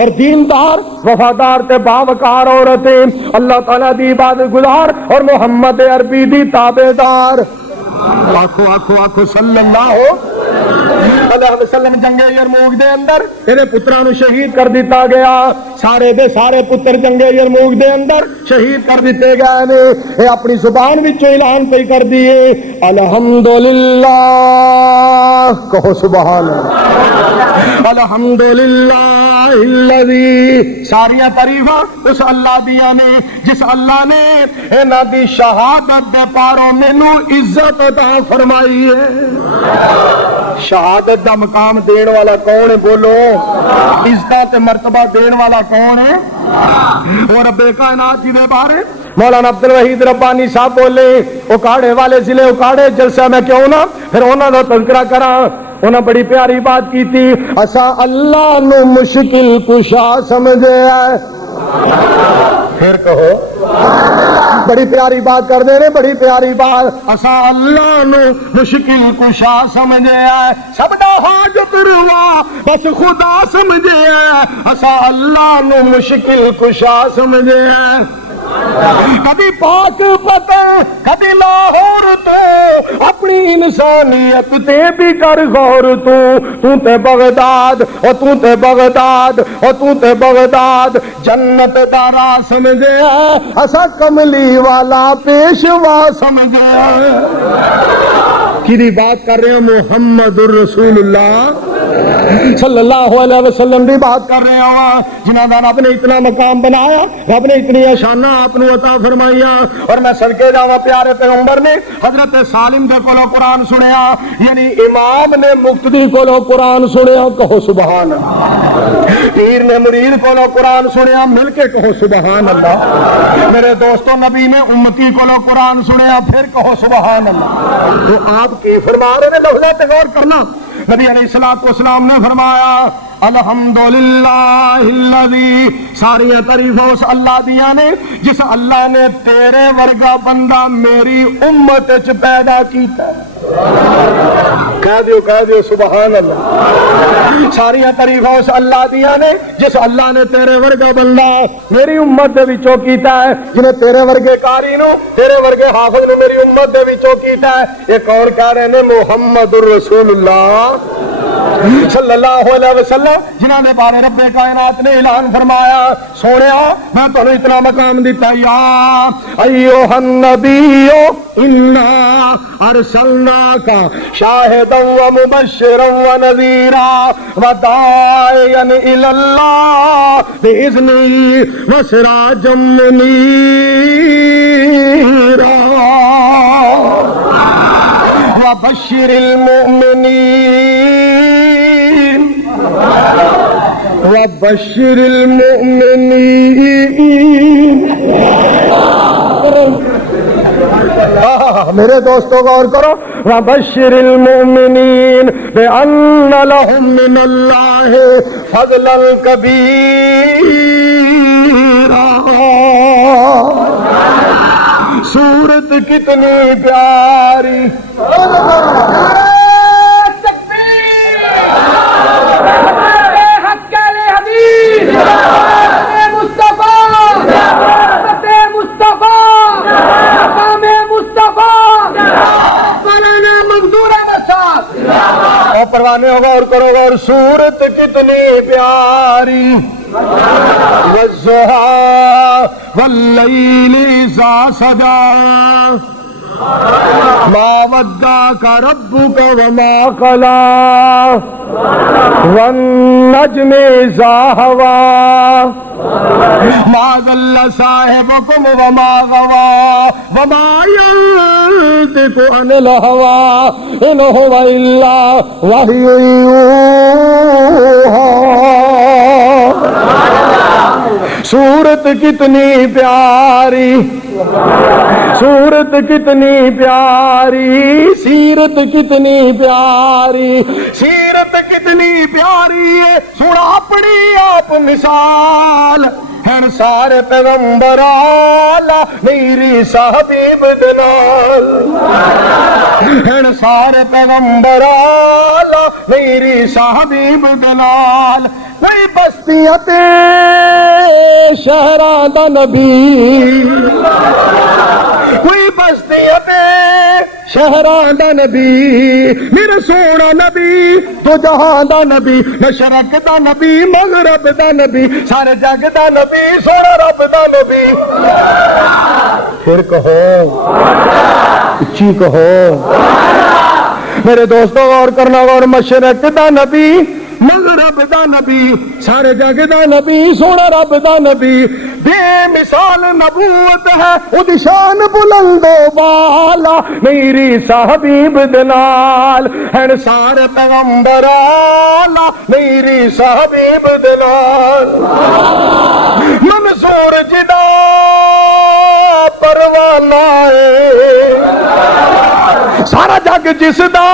اور دیندار وفادار تے باوقار عورت ہے، اللہ تعالیٰ دی عبادت گزار اور محمد عربی دی تابعدار۔ آخو آخو آخو صلی اللہ علیہ وسلم جنگ یرموک دے اندر تیرے پتراں نو شہید کر دیتا گیا۔ سارے دے سارے پتر جنگ یرموک دے اندر شہید کر دیتے گئے نے۔ اے اپنی زبان وچوں اعلان پہ کر دیے الحمدللہ، کہو سبحان اللہ، الحمدللہ الذی، ساری تعریفاں اس اللہ دیا نے جس اللہ نے انہاں دی شہادت دے پاروں مینوں عزت عطا فرمائی ہے۔ شہادت دا مقام دین والا کون ہے؟ بولو، عزت مرتبہ دین والا کون ہے؟ اور رب کائنات جی دے بارے مولانا عبد الوحید ربانی صاحب بولے اکاڑے والے ضلع اکاڑے جلسہ میں کیوں نہ پھر انہاں دا تذکرہ کراں۔ انہاں بڑی پیاری بات کی تھی، اسا اللہ نو مشکل کشا سمجھے ہے. پھر کہو بڑی پیاری بات کر دے رہے، بڑی پیاری بات. اسا اللہ نو مشکل کشا سمجھے ہے، سب دا حاجت روا بس خدا سمجھے ہے. اسا اللہ نو مشکل کشا سمجھے ہے. کبھی پاک پتہ کبھی لاہور تو اپنی انسانیت تے بھی کر غور. تو تے بغداد اور تو تے بغداد اور تو تے بغداد جنت دا راہ سمجھے ہے. اسا کملی والا پیشوا سمجھے ہے. کی بات کر رہے ہیں؟ محمد الرسول اللہ صلی اللہ علیہ وسلم کی بات کر رہے ہیں، جنہاں دا رب نے اتنا مقام بنایا، رب نے اتنی شانہ آپ کو عطا فرمائیا. اور میں صدقے جاواں پیارے پیغمبر نے حضرت سالم دے کولوں قرآن سنیا، یعنی امام نے مقتدی کولوں قرآن سنیا. کہو سبحان اللہ. پیر نے مرید کولوں قرآن سنیا، مل کے کہو سبحان اللہ. میرے دوستو نبی نے امتی کولوں قرآن سنیا، پھر کہو سبحان اللہ. تو آپ کی فرما رہے ہیں، لفظات پہ غور کرنا. نبی علیہ الصلوۃ والسلام نے فرمایا الحمدللہ الذی، ساری تعریفیں اس اللہ دیا نے جس اللہ نے تیرے ورگا بندہ میری امت وچ پیدا کیتا. کہہ دیو سبحان اللہ. ساری تعریفیں اس اللہ دیا نے جس اللہ نے تیرے ورگا بندہ میری امت دے وچوں کیتا ہے، جنہیں تیرے ورگے قاری نو تیرے ورگے حافظ نو میری امت دے وچوں کیتا ہے. ایک اور کہہ رہے ہیں محمد الرسول اللہ صلی اللہ علیہ وسلم، جنہوں نے بارے رب کائنات نے اعلان فرمایا، سونیا میں تمہیں اتنا مقام دیتا. یا ایھا النبی انا ارسلناک شاہدا ومبشرا ونذیرا وداعیا الی اللہ باذنہ وسراجا منیرا وبشر المؤمنین وبشر المؤمنین. میرے دوستوں غور کرو، وبشر المؤمنین بان لهم من اللہ فضلا کبیرا. صورت کتنی پیاری، پروانے ہوگا اور کرو گا. اور صورت کتنی پیاری، والضحیٰ واللیل اذا سجا ما ودعک ربک وما قلی والنجم اذا هوی ما ضل صاحبکم وما غوی وما ينطق عن الهوى ان هو الا وحی یوحی. صورت کتنی پیاری، صورت کتنی پیاری، سیرت کتنی پیاری، سیرت کتنی پیاری ہے. سنا اپنی آپ مثال ہے سارے پیغمبر آلہ میری صاحب دلال، ہے سارے پیغمبر آلہ میری صاحب دلال. کوئی بستیاں تے شہراں دا نبی، کوئی بستیاں تے شہراں دا نبی، میرا سونا نبی تو جہاں دا نبی، مشرق دا نبی مغرب دا نبی، سارے جگ دا نبی سونا رب دا نبی. پھر کہو اچھی کہو. میرے دوستوں غور کرنا، اور مشرق دا نبی مغرب دا نبی، سارے جگ دا نبی سونا رب دا نبی. بے مثال نبوت ہے اُدی شان بلند و بالا میری صاحب دلال، ہے سارے پیغمبر آلہ میری صاحب دلال. منصور جدا پروانہ ہے سارا جگ جس دا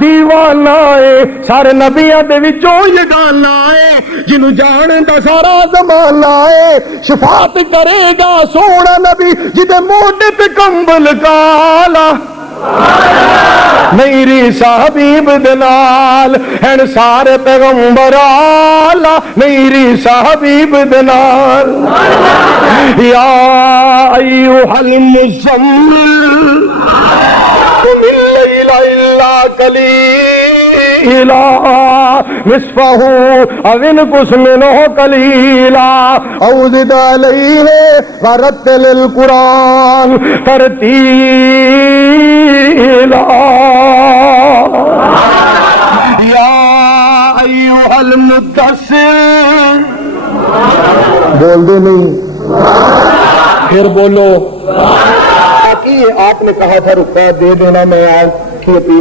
دیوانہ ہے، سارے نبیاں دے وچوں یگانہ ہے، جنوں جان دا سارا زمانہ ہے، شفاعت کرے گا سونا نبی جدے موڈے تے کمبل کالا، میری حبیب دنال ہیں سارے پیغمبر آلہ، میری حبیب دنال یا ایوہ المزمل قم اللیل الا قلیلا نصفہ او انقص منہ قلیلا او زد علیہ ورتل القرآن ترتیلا یا ایوہ المدثر، بول دے نہیں پھر بولو، آپ نے کہا تھا رکعہ دے دینا، میں آج کھیتی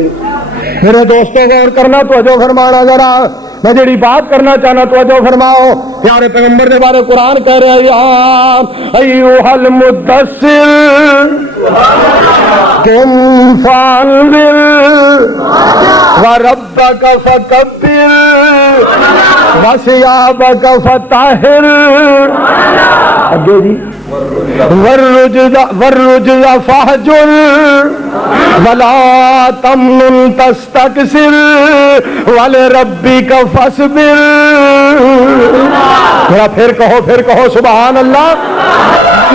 میرے دوستوں غور کرنا، توجہ فرمانا ذرا، میں جڑی بات کرنا چاہنا توجہ فرماؤ، پیارے پیغمبر کے بارے قرآن کہہ رہے ہیں یا ایوہ المدثر قم فانذر وربک فکبر وثیابک فطہر، آگے جی والرجز فاہجر ولا تمنن تستکثر ولربک فاصبر، پھر کہو سبحان اللہ،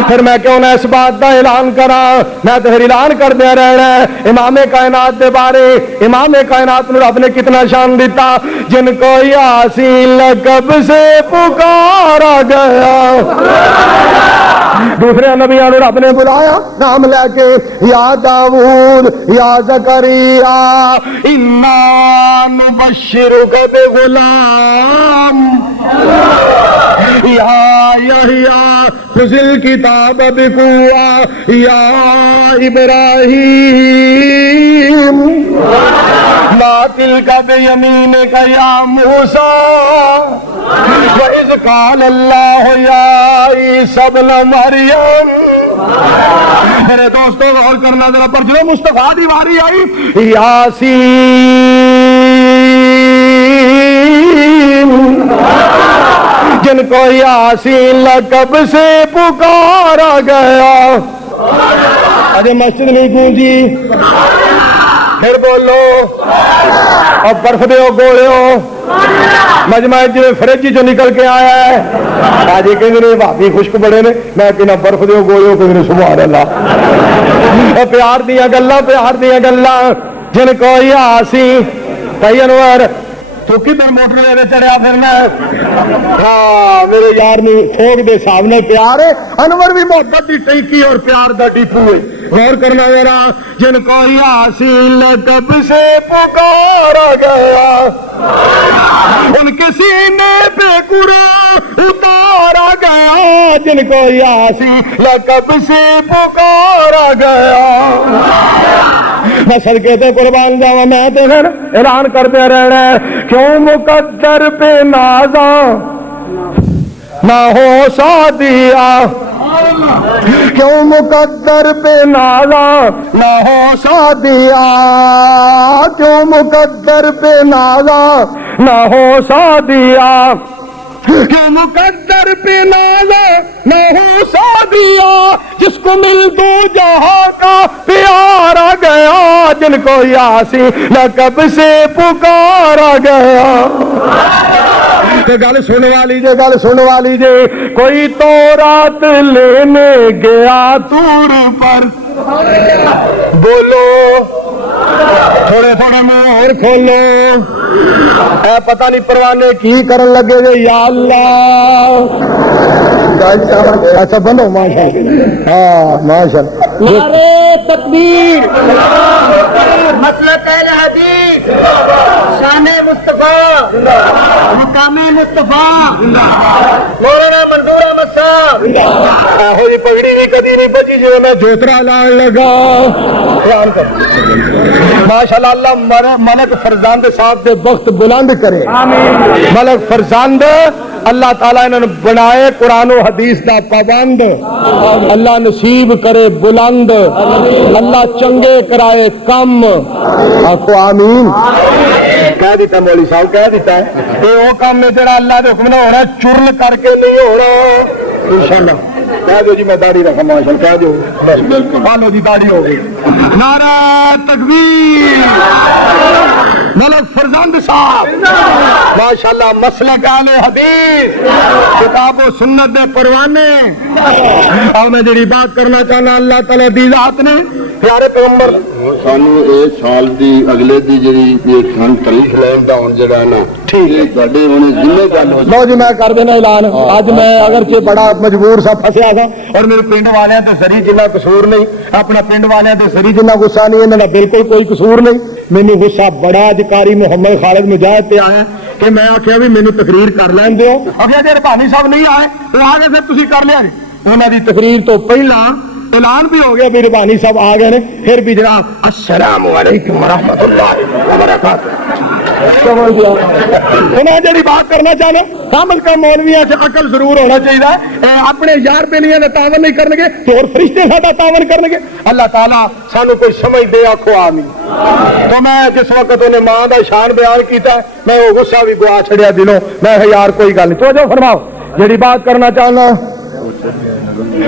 پھر میں کیوں نہ اس بات کا اعلان کرا، میں تو پھر اعلان کر دیا رہنا ہے امام کائنات دے بارے، امام کائنات نے رب نے کتنا شان دیتا، جن کو یاسین لقب سے پکارا گیا، دوسرے نبیوں نے رب نے بلایا نام لے کے، یا داؤد یا زکریا انا نبشرک بغلام یا یحییٰ خذ الکتاب بقوة یا ابراہیم ما تلک بیمینک یا موسیٰ وَإِذْ قَالَ اللَّهُ يَا عِيسَى ابْنَ مَرْيَمَ، میرے دوستوں غور کرنا ذرا، پر جو مصطفیٰ دی باری آئی یاسین، جن کو یاسین لقب سے پکارا گیا، اجے مسجد نہیں گونجی، پھر بولو، اور برف دے گولے ہو مجمع جی فرج جو نکل کے آیا ہے، آج یہ کہیں گے بھابی خشک بڑے نے، میں کہنا برف دے گولے ہو، کہیں سبحان اللہ، اور پیار دیا گلا جن کو یاسین بھائی انور تو کدھر موٹر وے چڑھیا پھرنا، ہاں میرے یار نے فوگ دے سامنے پیار ہے، انور بھی محبت دی ٹینکی اور پیار دا ڈیپو ہے، غور کرنا ذرا، جن کو یاسین لقب سے پکارا گیا، ان کے سینے پہ قرآن اتارا گیا، جن کو یاسین لقب سے پکارا گیا، میں صدقے تے قربان جاواں، میں تے پھر اعلان کرتے رہنا ہے، کیوں مقدر پہ نازاں نہ ہو سعدیہ، کیوں مقدر پہ نازاں نہ ہو سعدیہ، کیوں مقدر پہ نازاں نہ ہو سعدیہ، کیوں مقدر پہ نازاں نہ ہو سعدیہ، جس کو مل دو جہاں کا پیارا گیا، جن کو یاسین لقب سے پکارا گیا، گل سن والی جے، کوئی تورات لینے گیا تور پر، بولو تھوڑے منہ اور کھولو، اے پتہ نہیں پروانے کی کرن لگے جے، یا اللہ، اچھا بنو ماشاء اللہ، ہاں ماشاء اللہ، نعرے تکبیر، مسلک اہل حدیث، شان مصطفیٰ، مقام مصطفیٰ، مولانا منظور احمد صاحب، ہوئی پگڑی بھی کدی نہیں بچی جو میں جوترا لان لگا، ماشاءاللہ، اللہ ملک فرزاند صاحب دے وقت بلند کرے، ملک فرزاند اللہ تعالیٰ انہوں نے بنائے قرآن و حدیث دا پابند، اللہ نصیب کرے بلند، اللہ چنگے کرائے کم، آخو آمین۔ کہہ دیتا مولوی صاحب، کہہ دیتا ہے کہ وہ کام ہے جڑا اللہ دے حکم نہ ہونا، چرل کر کے نہیں ہونا انشاءاللہ۔ کہہ دو جی میں داڑھی رکھا ماشاءاللہ، کہہ دو بالکل جی داڑھی ہو گئی۔ نعرہ تکبیر، ملک فرزند صاحب ماشاءاللہ، مسلک اہل حدیث، کتاب و سنت دے پروانے۔ اور میں جڑی بات کرنا چاہنا، اللہ تعالیٰ دی ذات نے پیارے پیغمبر سانو ایک سال دی اگلے دی جڑی تاریخ لین دا ہن جڑا نا ٹھیک ہے تواڈے ہن ذمہ گل ہو لو جی میں کر دینا اعلان۔ اج میں اگرچہ بڑا مجبور سا پھسیا تھا، اور میرے پنڈ والوں تے سری جنہ قصور نہیں، اپنا پنڈ والوں تے سری جنہ غصہ نہیں، انہاں دا بالکل کوئی قصور نہیں۔ مینوں غصہ بڑا اج قاری محمد خالد مجاہد تے آیا کہ میں آخیا بھی مینوں تقریر کر لین دیو۔ اگے جے ربانی صاحب نہیں آئے تو آ گئے، پھر تسی کر لیا جی۔ انہاں دی تقریر تو پہلا اعلان بھی ہو گیا بھی ربانی صاحب آ گئے نے، پھر بھی جناب السلام علیکم ورحمۃ اللہ وبرکاتہ۔ انہیں جڑی بات کرنا چاہنا، حامل کا مولویاں سے عقل ضرور ہونا چاہیے، اپنے یار بیلیاں نے تعاون نہیں کرنگے تو اور فرشتے ساڈا تعاون کرنگے۔ اللہ تعالیٰ سانو کوئی سمجھ دے، آخو آمین۔ تو میں جس وقت انہیں ماں دا شان بیان کیتا ہے، میں وہ غصہ بھی گوا چھڑیا دلوں، میں یار کوئی گل نہیں۔ توجہ فرماؤ، جڑی بات کرنا چاہنا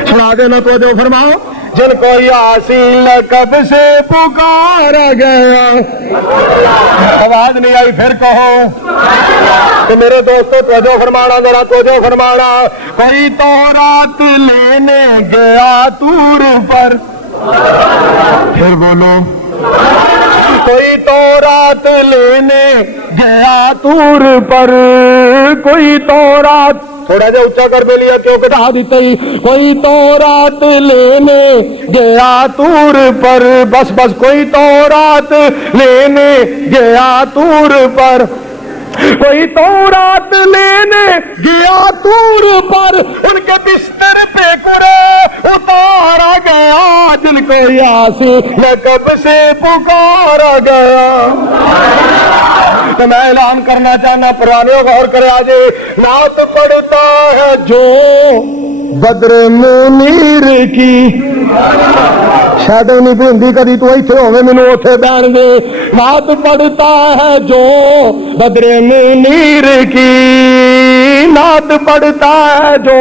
سنا دینا، توجہ فرماؤ۔ جن کو یاسین لقب سے پکارا گیا، آواز نہیں آئی پھر کہو تو میرے دوستو توجہ فرمانا، ذرا توجہ فرمانا۔ کوئی تو رات لینے گیا طور پر، پھر بولو، کوئی تو رات لینے گیا طور پر، کوئی تو رات، تھوڑا جا اونچا کر دے لیا کیوں کٹا دیتے ہی، کوئی تو رات لینے گیا طور پر، بس بس، کوئی تو رات لینے گیا طور پر، کوئی تو رات لینے گیا طور پر، ان کے بستر پہ قرآن اتارا گیا، جن کو یاسین لقب سے پکارا گیا۔ تو میں اعلان کرنا چاہنا، پرانے غور کرے آجے، نعت پڑھتا ہے جو بدر منیر کی، شاید نہیں بھیندی کدی تو ایتھے ہوے مینوں اوتھے بیٹھ دے، نعت پڑھتا ہے جو بدر منیر کی، نعت پڑھتا ہے جو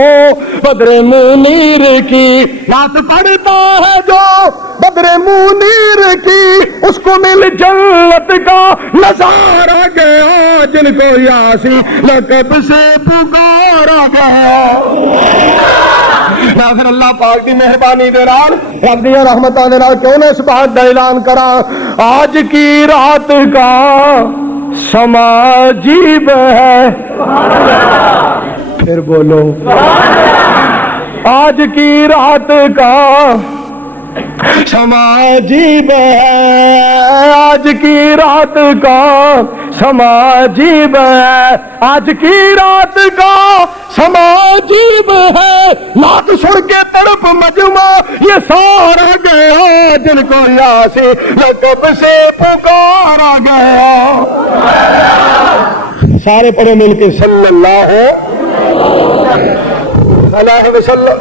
بدر منیر کی، نعت پڑھتا ہے جو بدر منیر کی، اس کو مل جنت کا نظارہ گیا، جن کو یاسین لقب سے پکارا گیا۔ آخر اللہ پاک دی مہربانی دے نال، رب دی رحمتاں دے نال کیوں نہ اس بات دا اعلان کراں، آج کی رات کا سما عجیب ہے، پھر بولو، آج کی رات کا سما عجیب ہے، آج کی رات کا سما عجیب ہے، آج کی رات کا سما عجیب ہے، نعت سن کے تڑپ مجمع یہ سارا گیا، جن کو یاسین لقب سے پکارا گیا۔ سارے پڑھو مل کے صلی اللہ علیہ وسلم۔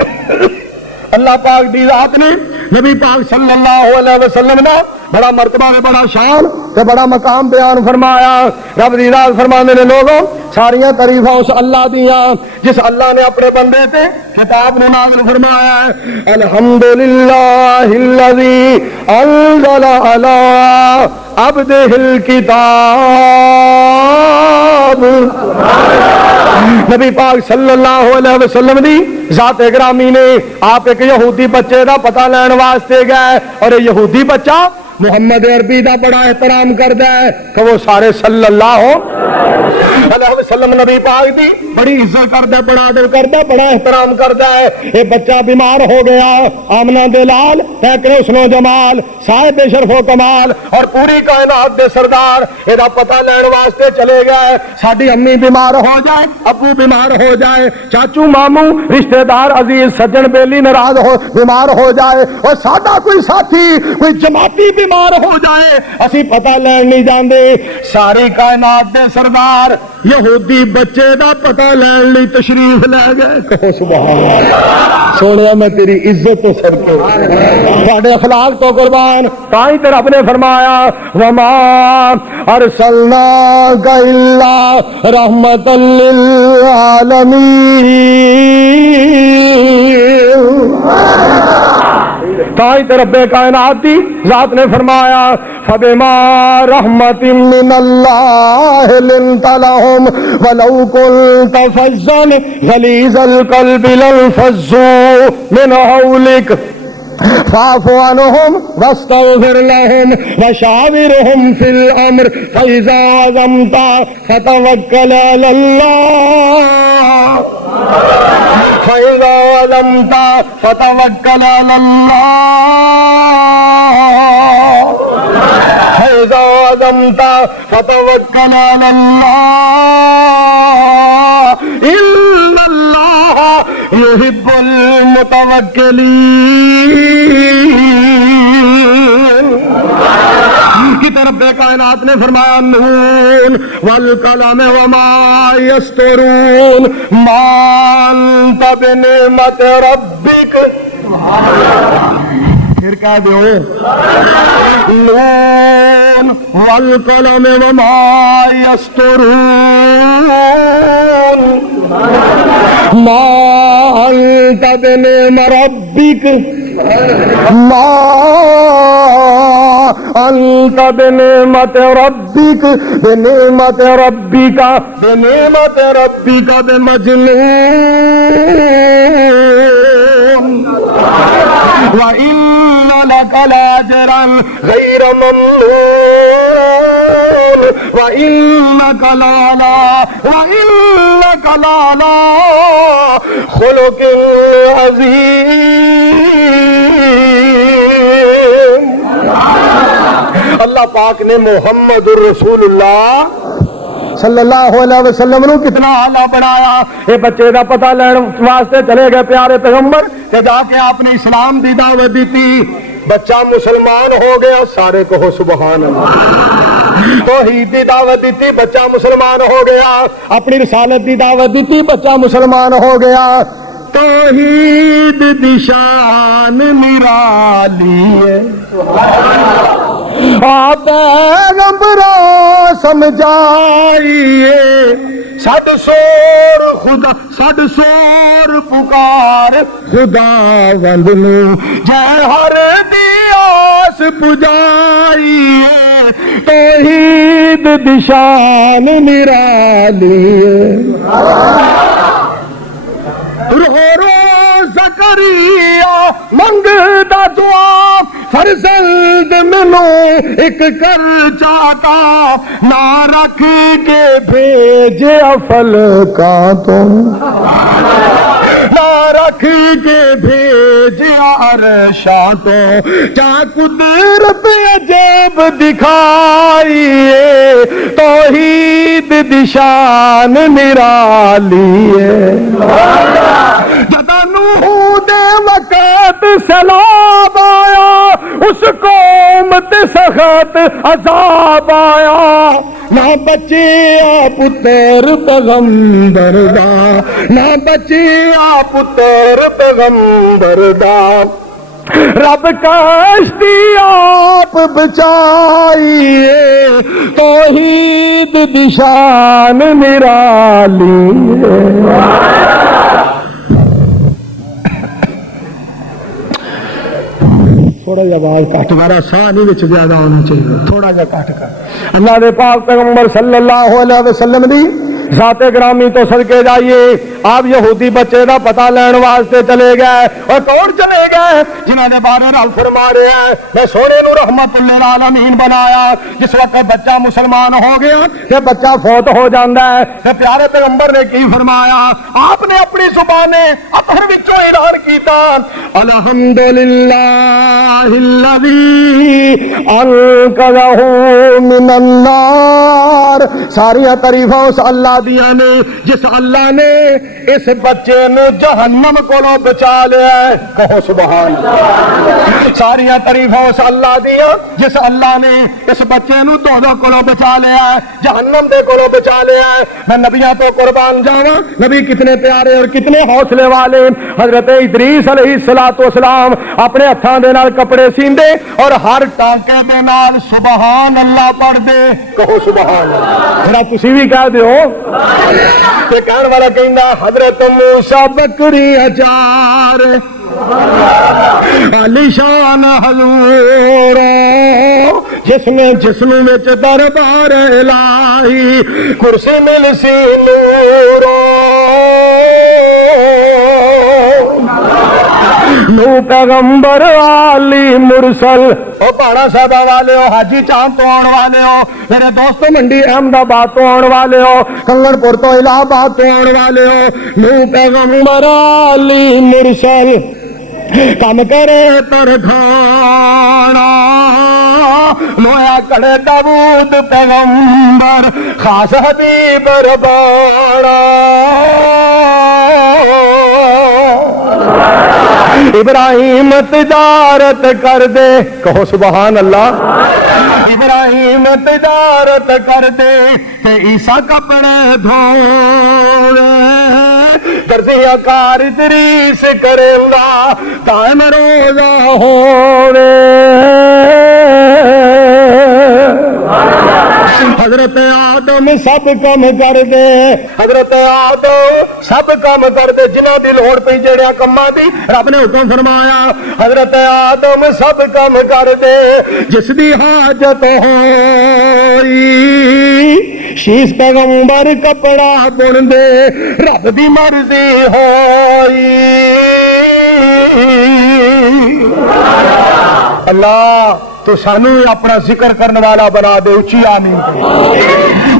اللہ پاک دی ذات نے نبی پاک صلی اللہ علیہ وسلم نے بڑا مرتبہ میں بڑا شان تے بڑا مقام بیان فرمایا۔ رب دی ذات فرماندے نے، لوگوں ساریاں تعریفاں اس اللہ دیاں جس اللہ نے اپنے بندے تے کتاب نو نازل فرمایا ہے۔ الحمدللہ الذی انزل علی عبدہ الکتاب۔ نبی پاک صلی اللہ علیہ وسلم دی ذات گرامی نے آپ ایک یہودی بچے دا پتہ لین واسطے گئے، اور یہ یہودی بچہ محمد عربی دا بڑا احترام کردا ہے کہ وہ سارے صلی اللہ علیہ وسلم نبی پاک دی بڑی عزت کردا ہے، بڑا ادب کردا ہے، بڑا احترام کردا ہے۔ یہ بچہ بیمار ہو گیا، آمنہ دے لال لیکن حسن و جمال صاحب شرف و کمال اور پوری کائنات دے سردار یہ پتہ لین واسطے چلے گیا ہے. ساڈی امی بیمار ہو جائے, ابو بیمار ہو جائے, چاچو ماموں رشتہ دار عزیز سجن بیلی ناراض ہو بیمار ہو جائے, اور ساڈا کوئی ساتھی کوئی جماعتی بیمار ہو جائے, اسی پتہ لین نہیں جاندے. ساری کائنات دے سردار یہودی بچے دا پتہ لین لئی تشریف لے گئے. کہو سبحان اللہ. سونیا میں تیری عزت تو صدقے تھوڑے اخلاق تو قربان. تاں ہی تے رب نے فرمایا وما ارسلناک الا رحمت للعالمین. تائی رب کائنات دی ذات نے فرمایا فبما رحمت من اللہ لنت لهم ولو كنت فظا غلیظ القلب لانفضوا من حولک فاعف عنهم واستغفر لهم وشاورهم في الامر فاذا عزمت فتوكل على الله فاذا عزمت فتوكل على الله فاذا عزمت فتوكل على الله ان الله يحب المتوکلین. کی طرف بے کائنات نے فرمایا نون والقلم وما یسطرون ما انت بنعمت ربک. پھر کہہ دو نون والقلم وما یسطرون ما انت بنعمت ربک ما انت بنعمت ربک بنعمت ربک بنعمت ربک بمجنون وَإِنَّ لَكَ لَأَجْرًا غَيْرَ مَمْنُونٍ وَإِنَّكَ لَعَلَى خُلُقٍ عَظِيمٍ. اللہ پاک نے محمد الرسول اللہ صلی اللہ علیہ وسلم نو کتنا اعلیٰ بنایا. یہ بچے دا پتہ لین واسطے چلے گئے پیارے پیغمبر تے جا کے آپ نے اسلام دی دعوت دیتی. بچہ مسلمان ہو گیا. سارے کہو سبحان اللہ. توحید دی دعوت دیتی, بچہ مسلمان ہو گیا. اپنی رسالت دی دعوت دیتی, بچہ مسلمان ہو گیا. توحید دی شان نرالی ہے پیغمبروں سمجھائیے. سد سور خدا سد سور پکار خدا وند نو جے ہر دی آس پجائیے. توحید دی شان نرالی زکریا منگدا دعا فرزند منو ایک کر چاہتا نہ رکھ کے بھیجے افل کا تو نہ رکھ کے بھیجے عرشا تو کیا قدرت عجب دکھائیے. توحید دی شان نرالی ہے. نوح دے وقت سیلاب آیا اس قوم تے سخت عذاب آیا. نہ بچیا پتر پیغمبر دا نہ بچیا پتر پیغمبر دا. رب کشتی آپ بچائیے. توحید دی شان نرالی ہے. تھوڑا جا آواز کٹ میرا ساہ نہیں وچ زیادہ ہونا چاہیے. تھوڑا جا کٹ کر اللہ دے پاک پیغمبر صلی اللہ علیہ وسلم دی ذات گرامی تو صدقے جائیے آپ یہودی بچے دا پتہ لین واسطے چلے گئے اور کون چلے گئے جنہاں دے بارے رب فرما رہے ہیں میں سونے نو رحمت للعالمین بنایا جس وقت بچہ مسلمان ہو گیا کہ بچہ فوت ہو جاندہ ہے کہ پیارے پیغمبر نے کی فرمایا آپ نے اپنی زبانیں اپنے وچوں اعلان کیتا الحمدللہ الذی انقذہ من النار ساری تعریفاں اس اللہ دیاں نے جس اللہ نے اس بچے نو جہنم کو بچا لیا ہے کہو سبحان اللہ ساری تعریفاں اس اللہ دیاں جس اللہ نے اس بچے نو دوزخ کو بچا لیا ہے جہنم دے کو بچا لیا ہے میں نبیوں تو قربان جاواں نبی کتنے پیارے اور کتنے حوصلے والے حضرت ادریس علیہ السلام اپنے ہتھاں دے نال کپڑے سیندے اور ہر ٹانکے دے نال سبحان اللہ پڑھ دے کہو سبحان اللہ ذرا تسی بھی کہہ دیو تے کہن والا کہندا حضرت موسی بکری اچار علی شان حضور جسم وچ دربار الہی کرسی مل سی نور نو پیغمبر علی مرسل او پہاڑا صاحب والے ہو حاجی چاند تو آن والے ہو میرے دوستو منڈی احمدآباد تو آن والے ہو کنگن پور تو الہ آباد تو آن والے ہو نو پیغمبر علی مرسل کم کرے ترکھانا نویا کڑے داود پیغمبر خاص حبیب ربانا ابراہیم تجارت کر دے کہو سبحان اللہ ابراہیم تجارت کر دے تے عیسیٰ کپڑے دھوے درزیہ کار ادریس کریں گا قائم روزہ ہووے حضرت آدم سب کم کر دے حضرت آدم سب کم کر دے جنہ دی لوڑ پئی جڑیا کماں دی رب نے حکم فرمایا حضرت آدم سب کم کر دے جس دی حاجت ہوئی شیش پیغمبر کپڑا بن دے رب دی مرضی ہوئی اللہ تو سانو اپنا ذکر کرنے والا بنا دے اچھی آمین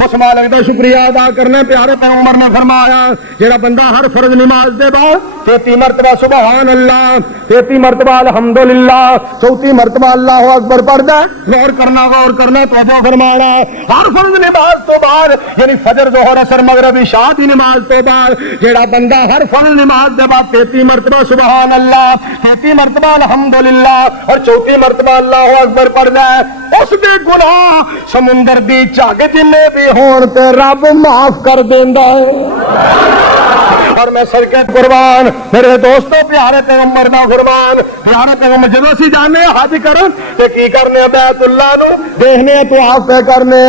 اس مالک دا شکریہ ادا کرنے پیارے پیغمبر نے فرمایا جڑا بندہ ہر فرض نماز دے بعد 33 مرتبہ سبحان اللہ 33 مرتبہ الحمدللہ 34 مرتبہ اللہ اکبر پڑھدا غور کرنا توجہ فرمانا ہر فرض نماز تو بعد یعنی فجر ظہر عصر مغرب عشاء دی نماز تو بعد جڑا بندہ ہر فرض نماز دے بعد 33 مرتبہ سبحان اللہ 33 مرتبہ الحمدللہ اور 34 مرتبہ اللہ اکبر پڑھدا ہے اس دے گناہ سمندر دی جھگ جنے بھی ہون تے رب معاف کر دیندا ہے اور میں صدقے قربان میرے دوستو پیارے پیغمبر دا فرمان پیارے پیغمبر جدوں اسی جانے حج کرن تے کی کرنے بیت اللہ نو دیکھنے طواف پہ کرنے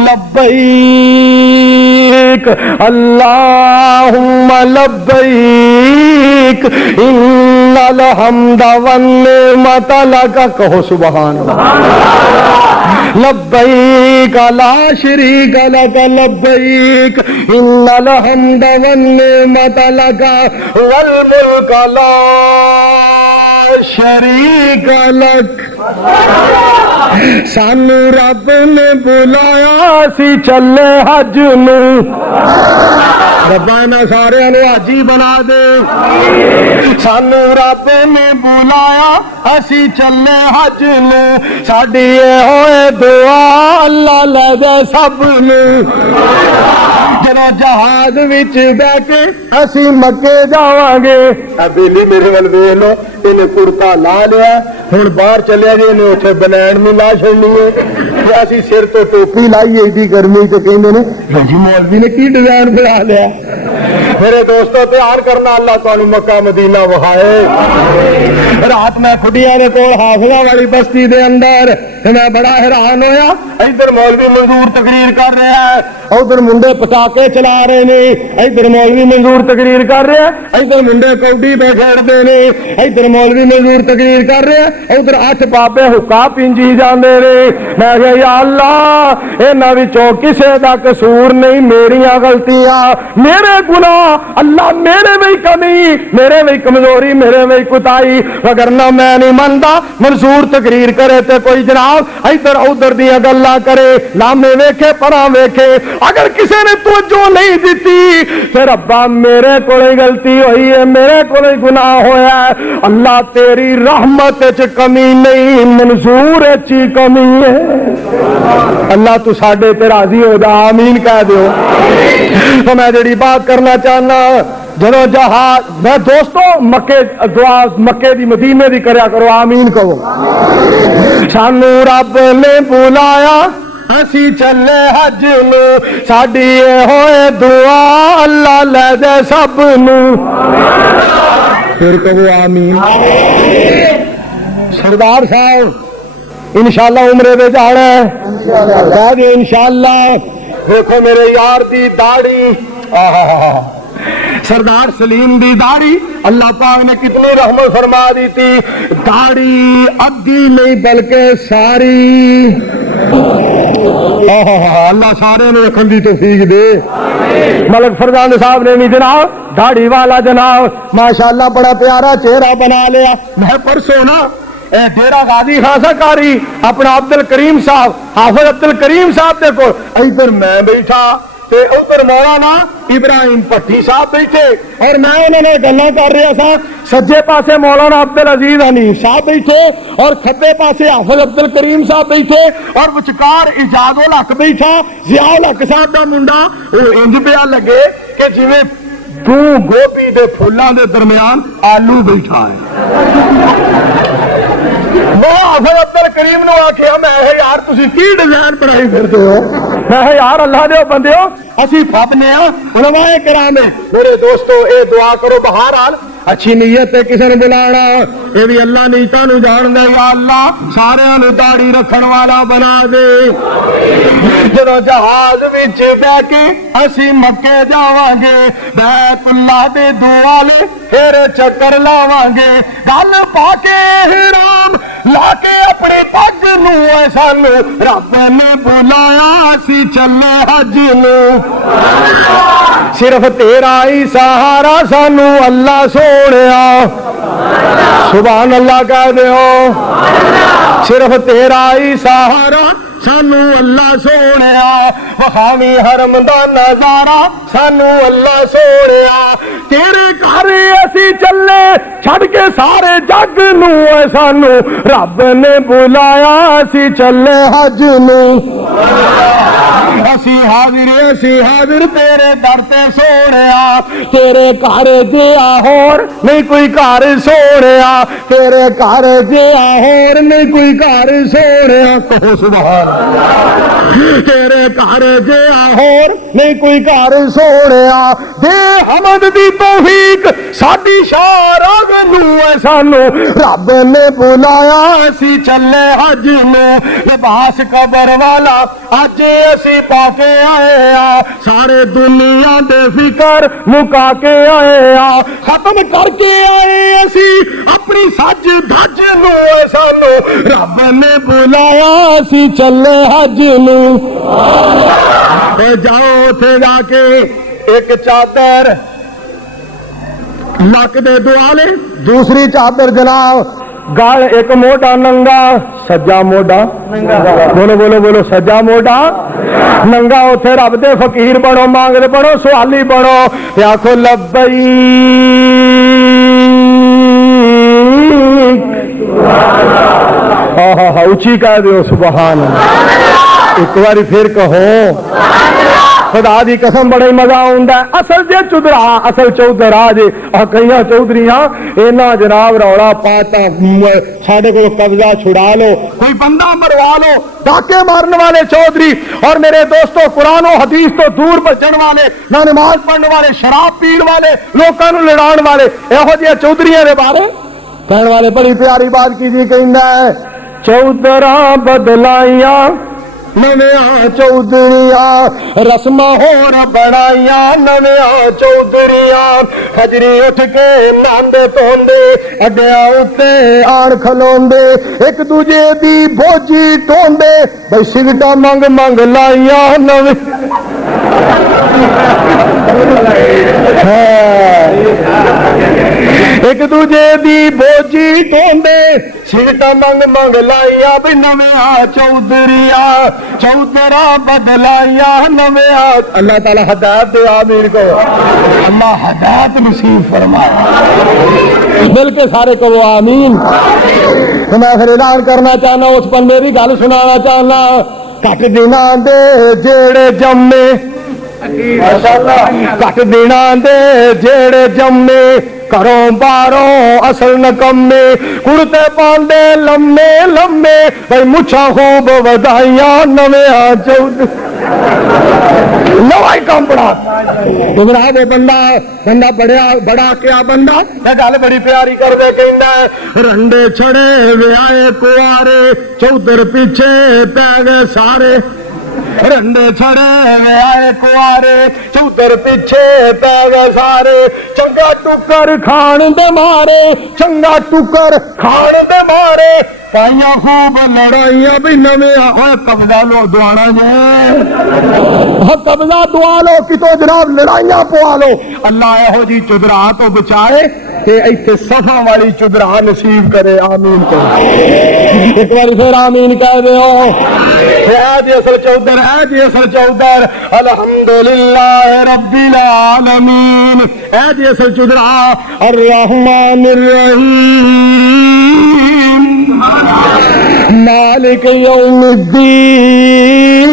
لبیک اللہم لبیک ان الحمد والنعمت لک کہو سبحان اللہ لبیک لا شریک لک لبیک ان الحمد والنعمت لک والملک لا شریک لک سانو رب نے بلایا سی چلے حج نو ربا انہاں سارے نو حاجی بنا دے سانو رب نے بلایا اسی چلے حج نو ساڈی ہوئے دعا اللہ لے دے سب نو جنو جہاز وچ بہ کے اسی مکے جاواں گے ابیلی میرے ول ویکھ لو انہیں کرتا لا لیا ہن باہر چلے گئے نے اوتھے بنین نہیں لا چھڑنی ہے اسی سر تو ٹوپی لائی ایڈی گرمی تے کہندے نے جی مولوی نے کی ڈیزائن بنا لیا میرے دوستو پیار کرنا اللہ تعالی مکہ مدینہ وہائے رات میں کھڈیاں دے کول حافظہ والی بستی دے اندر میں بڑا حیران ہویا ادھر مولوی منظور تقریر کر رہا ہے ادھر منڈے پٹاخے چلا رہے نے ادھر مولوی منظور تقریر کر رہا ہے ادھر منڈے کوڈی پہ کھیڈتے نے ادھر مولوی منظور تقریر کر رہا ہے ادھر 8 بابے حکا پینجی جاندے نے میں کہ یا اللہ انہاں وچوں کسے دا قصور نہیں، میریاں غلطیاں، میرے گناہ، اللہ میرے میں کمی، میرے میں کمزوری، میرے میں کوتاہی، وگرنہ میں نہیں مندا منصور تقریر کرے تے کوئی جناب ادھر ادھر دیاں گلاں کرے، لامے ویکھے پراں ویکھے، اگر کسی نے توجہ نہیں دیتی پھر ابا میرے کوئی غلطی ہوئی ہے، میرے کوئی گناہ ہویا ہے، اللہ تیری رحمت وچ کمی نہیں، منصور وچ ہی کمی ہے۔ اللہ تو ساڈے تے راضی ہو جا، آمین کہہ دیو۔ تو میں جڑی بات کرنا چاہنا جنو جہاز میں دوستو مکے دعا مکے دی مدینے دی کریا کرو، آمین کہو۔ سانو رب نے بلایا اسی چلے حج نو، ساڈی ہوئے دعا اللہ لے دے سب نو، پھر کہو آمین۔ سردار صاحب انشاءاللہ عمرے پہ جانا ہے، کہہ دے انشاءاللہ۔ دیکھو میرے یار دی داڑھی، سردار سلیم دی داڑھی اللہ پاک نے کتنی رحمت فرما دی تھی، داڑھی ادھی نہیں بلکہ ساری، اللہ سارے نے رکھن دی توفیق دے۔ ملک فرزان صاحب نے بھی جناب داڑھی والا جناب ماشاءاللہ بڑا پیارا چہرہ بنا لیا۔ میں پرسوں نا ڈیرا غازی خان سرکاری اپنا عبد الکریم صاحب حافظ عبد الکریم صاحب دیکھو، ادھر میں بیٹھا تے ادھر مولانا ابراہیم پٹھی صاحب بیٹھے اور میں انہوں نے گلا کر رہا تھا، سجے پاسے مولانا عبد العزیز حنیف صاحب بیٹھے اور کھبے پاسے حافظ عبد الکریم صاحب بیٹھے اور وچکار ایجاد الحق بیٹھا، ضیاء الحق صاحب دا منڈا، انج پیا لگے کہ جویں دو گوبھی دے پھولاں دے درمیان آلو بیٹھا ہے۔ میں حافظ عبد الکریم نو آکھیا میں یار تسی کی ڈیزائن بنائی پھرتے ہو؟ میں یار اللہ دے بندے ہو اسی پابنے ہاں علماء کرام ہے۔ میرے دوستو اے دعا کرو بہرحال اچھی نیت ہے کسی نے بلانا، یہ بھی اللہ نیتاں نو جان دے، یا اللہ سارے نو داڑھی رکھن والا بنا دے۔ جدو جہاز وچ بیٹھ کے اسی مکے جاواں گے، بیت اللہ دے دوالے پھر چکر لاواں گے، گل پا کے حرام لا کے اپنی پگ نو سانو رب نے بلایا اسی چلے حج نو، صرف تیرا ہی سہارا سانو اللہ سونیا، سبحان اللہ کہہ دیو، صرف تیرا ہی سہارا سانو اللہ سونیا، وخاوی حرم دا نظارہ سانو اللہ سونیا، تیرے گھر اسی چلے چھڑ کے سارے جگ نو سانو رب نے بلایا اسی چلے حج نو، اسی حاضر تیرے در تے سونیا، تیرے گھر جیا ہور نہیں کوئی گھر سونیا، تیرے گھر جیا ہور نہیں کوئی گھر سونیا، کہو سبحان اللہ، تیرے گھر جیا ہور نہیں کوئی گھر سونیا، دے حمد دی توفیق ساڈی شارغ نو سانو رب نے بلایا اسی چلے حج نو، لباس قبر والا اج اسی پا کے آئے آ، سارے دنیا دے فکر مکا کے آئے آ، ختم کر کے آئے اسی اپنی سج دھج نو سانو رب نے بلایا اسی چلے حج نو۔ جاؤ تھے جا کے ایک چادر لک دے دوالے، دوسری چادر جناب گل ایک موٹا ننگا سجا موڈا، بولو بولو بولو سجا موڈا ننگا، اوتھے رب دے فقیر بنو، مانگدے بنو، سوالی بنو، تے آکھو لبیک، اونچی کہہ دیو سبحان اللہ، ایک باری پھر کہو خدا دی قسم بڑا ہی مزہ آندا ہے۔ اصل جے چودرا اصل چودرا جے کئیاں چودھریاں اینا جناب روڑا پاتا ساڈے کو قبضہ چھڑا لو، کوئی بندہ مروا لو، ڈاکے مارنے والے چودھری اور میرے دوستو قرآن و حدیث تو دور بچن والے، نہ نماز پڑھنے والے، شراب پین والے، لوکاں نوں لڑان والے، ایہو جہے چودھریاں دے بارے کہن والے بڑی پیاری بات کیجیے، کہندا ہے چودھراں بدلائیاں نویاں چودھریاں رسماں ہور بڑائیاں نویاں چودھریاں فجری اٹھ کے ناندے توندے اڈیاں اتے آن کھلوندے ایک دوجے دی بوجی ٹوندے بھئی سگٹا منگ منگ لائیاں نویں ایک دوجے دی بوجی ٹوندے سگٹا منگ منگ لائیاں بھی نویاں چودھریاں چودھرا بدلائیاں نویاں اللہ تعالی ہدایت دے آمین کو اللہ ہدایت نصیب فرمائے مل کے سارے کو آمین تو میں پھر اعلان کرنا چاہنا اس بندے کی گل سنانا چاہنا کٹ دینا دے جیڑے جمے کٹ دینا دے جیڑے جمے کروں باروں اصل نکمے کڑتے پاندے لمے لمے بھائی مچھا خوب ودائیاں نویاں چود نوائی کام بڑا گمراہ دے بندہ بڑا کیا بندہ یہ گل بڑی پیاری کر دے کہندا رنڈے چھڑے وے آئے کوارے چودھر پیچھے پہ گئے سارے رنڈے چھڑے وے آئے کوارے چودھر پیچھے پہ گئے سارے چنگا ٹکر کھان دے مارے چنگا ٹکر کھان دے مارے پائیاں خوب لڑائیاں بھی نویاں قبضہ لو دعانا جے قبضہ دعا لو کتوں جناب لڑائیاں پوا لو اللہ اہو جی چدرا تو بچائے کہ ایتھے صفا والی چدرا نصیب کرے آمین کرے ایک بار پھر آمین کہہ دے ہو اے جی اصل چودھر اے جی اصل چودھر الحمدللہ رب العالمین اے جی اصل چدرا الرحمن الرحیم مالک یوم الدین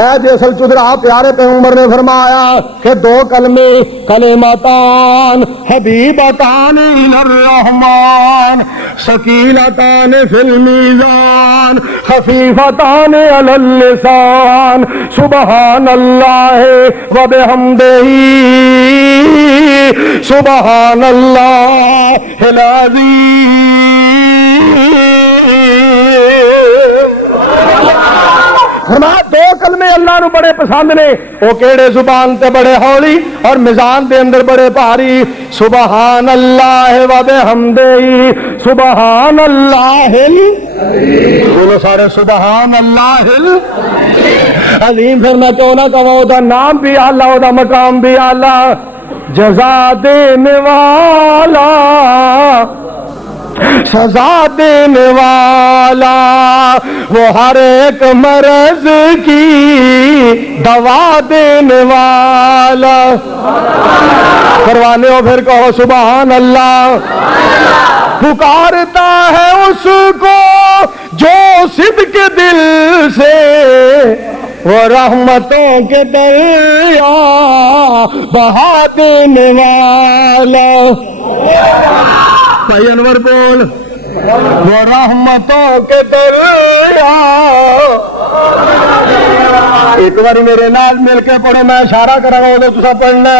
اے جی اصل چدرا پیارے پیغمبر نے فرمایا کہ دو کلمے کلمتان حبیبتان الی الرحمن ثقیلتان فی المیزان خفیفتان علی اللسان سبحان اللہ و بحمدہ سبحان اللہ العظیم دو کلمے اللہ نو بڑے پسند نے وہ کیڑے زبان تے بڑے ہولی اور میزان دے اندر بڑے بھاری سبحان اللہ و بحمدہ سبحان اللہ بولو سارے سبحان اللہ عظیم پھر میں کیوں نہ کہوں دا نام بھی اعلیٰ دا مقام بھی اعلیٰ جزا دینے والا سزا دینے والا وہ ہر ایک مرض کی دوا دینے والا کروانے ہو پھر کہو سبحان اللہ پکارتا ہے اس کو جو صدق دل سے وہ رحمتوں کے دریا بہا دینے والا بھائی انور بول وہ رحمتوں کے دریا ایک بار میرے نال مل کے پڑھو میں اشارہ کرا گا تو تسا پڑھنا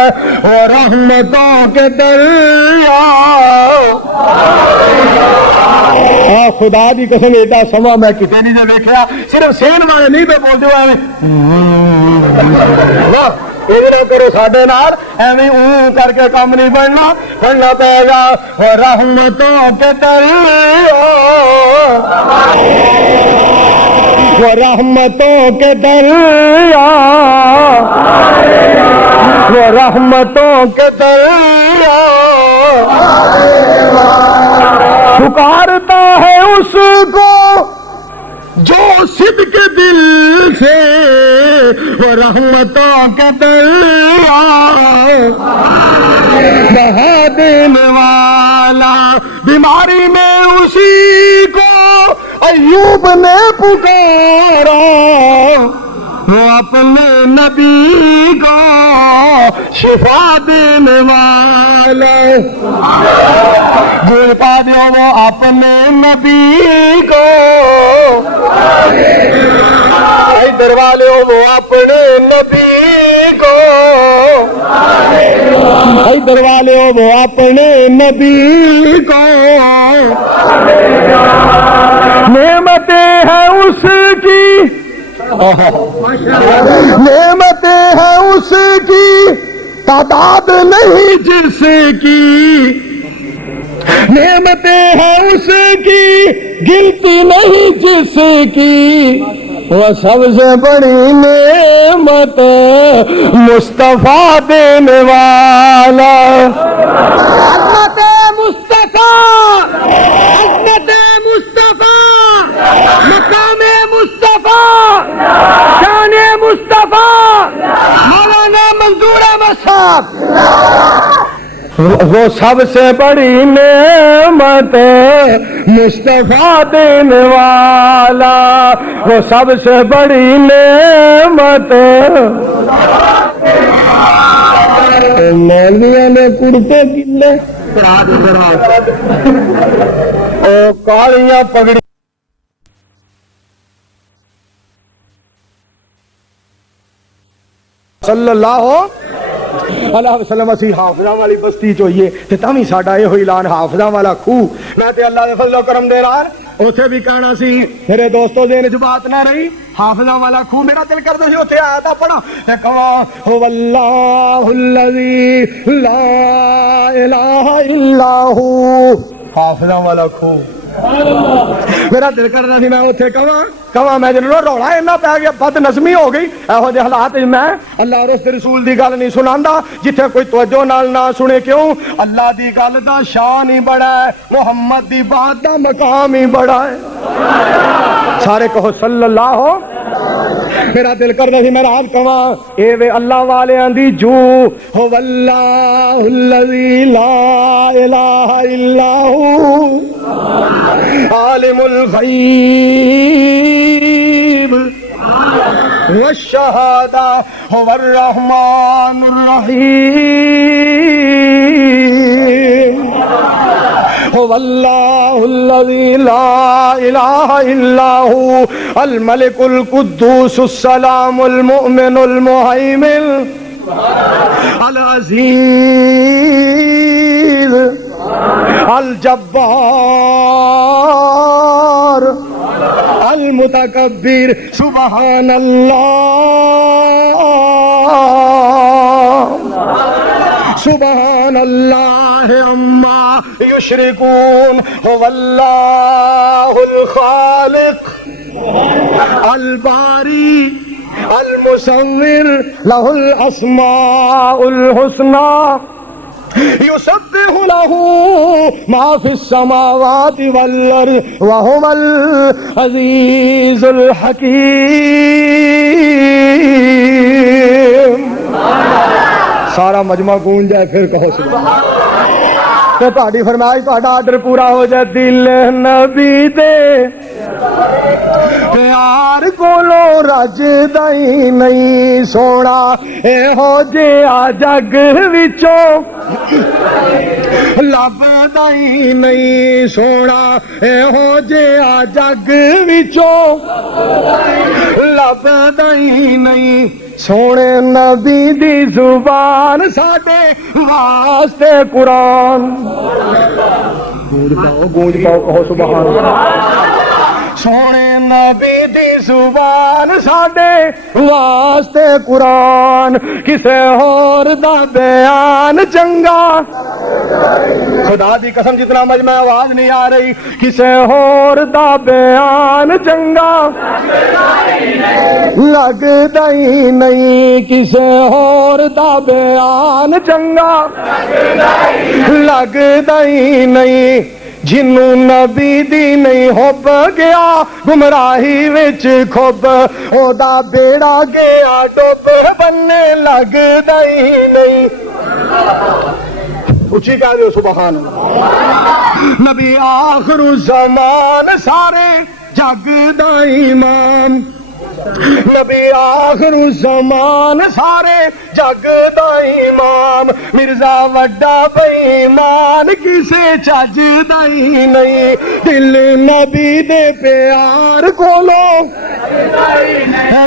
وہ رحمتوں کے دریا خدا دی قسم ایڈا سما میں کتے نہیں نے دیکھا صرف سین والے نہیں پہ بولتے ہوئے نہ کرو ساڈے نال ایویں اون کر کے کام نہیں بننا پے گا رحمتوں کے دریا وہ رحمتوں کے دریا وہ رحمتوں کے دریا پکارتا ہے اس کو جو صدق دل سے وہ رحمتوں کے دریا بہا دینے والا بیماری میں اسی کو ایوب نے پکارا وہ اپنے نبی کو شفا دینے والا جو پا دو وہ اپنے نبی کو ادھر والے وہ اپنے نبی کو ادھر والے وہ اپنے نبی کو نعمتیں ہیں اس کی، نعمتیں ہیں اس کی، تعداد نہیں جس کی، نعمتیں ہیں اس کی، گنتی نہیں جس کی، وہ سب سے بڑی نعمت مصطفیٰ دینے والا، عظمت مصطفیٰ، عظمت مصطفیٰ، مقام مصطفیٰ، شان مصطفیٰ، مولانا منظور احمد صاحب، وہ سب سے بڑی نعمت مصطفیٰ دینے والا، وہ سب سے بڑی نعمت۔ مولویوں نے کرتے کلے اور کالیاں پگڑی صلی اللہ اللہ وسلم اسی حافظاں والی بستی چوئیے تے تاوی ساڈا یہ اعلان حافظاں والا خوہ، میں تے اللہ دے فضل و کرم دے نال اوتھے بھی کہنا سی، میرے دوستو دین وچ بات نہ رہی، حافظاں والا خوہ میرا دل کردا سی اوتھے آیا تھا پڑھا تے کہاں هو اللہ الذی لا الہ الا ہو، حافظاں والا خوہ میرا دل کرنا سی میں اتنے کہاں میں جنہوں رولا اینا پی گیا، بد نظمی ہو گئی، ایہو جے حالات میں اللہ اور اس رسول دی گل نہیں سناندا جتھے کوئی توجہ نال نہ سنے، کیوں؟ اللہ دی گل دا شان ہی بڑا ہے، محمد دی بات دا مقام ہی بڑا ہے، سارے کہو صلی اللہ ہو۔ میرا دل کردا سی میں رات کہاں اے وے اللہ والیاں دی جو هو اللہ الذی لا الہ الا ہو عالم الغیب والشہادہ هو الرحمن الرحیم هو اللہ الذی لا الہ الا ہو الملک القدوس السلام المؤمن المہیمن العزیز الجبار المتکبر سبحان اللہ سبحان اللہ عما یشرکون هو اللہ الخالق الباری المصور له الاسماء الحسنى یسبح له ما فی السماوات والارض وهو العزیز الحکیم۔ سارا مجمع گونج جائے پھر کہو سبحان تے تہاڈی فرمائش تہاڈا آرڈر پورا ہو جائے، دل نبی دے پیار کولو رجدا ہی نہیں سونا، ایہو جہا جگ وچوں لبدا ہی نہیں سونا، ایہو جہا جگ وچوں لبدا ہی نہیں، سونے نبی دی زبان ساڈے واسطے قرآن، گونج پاؤ کہو سبحان اللہ، سونے نبی دی زبان ساڈے واسطے قرآن، کسے ہور دا بیان چنگا، خدا دی قسم جتنا مجمع آواز نہیں آ رہی، کسے ہور دا بیان چنگا لگدا ہی نہیں، کسے ہور دا بیان چنگا لگدا ہی نہیں، جنوں نبی دی نہیں حب گیا گمراہی وچ کھب، او دا بیڑا گیا ڈوب، بننے لگدا ہی نہیں، اچھی کہہ دیو سبحان اللہ۔ نبی آخر الزمان سارے جگ دا امام، نبی آخر الزمان سارے جگ دا امام، مرزا وڈا بے ایمان کسے چج دا ہی نہیں، دل نبی دے پیار کولو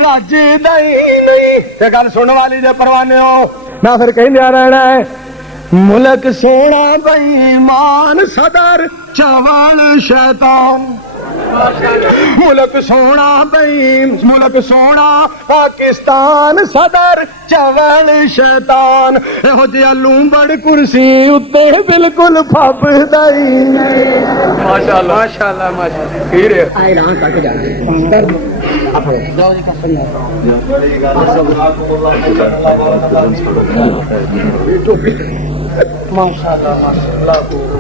رج دا ہی نہیں۔ تے گل سن والی دے پروانے ہو میں پھر کہندیا رہنا ہے، ملک سونا بے ایمان صدر چوال شیطان، ملک سونا بئی ملک سونا پاکستان صدر چول شیطان یہو جہا لومبڑ کرسی اتے بالکل پھب دئی ماشاءاللہ ماشاءاللہ ماشاءاللہ پھر ایران تک ماشاءاللہ ماشاءاللہ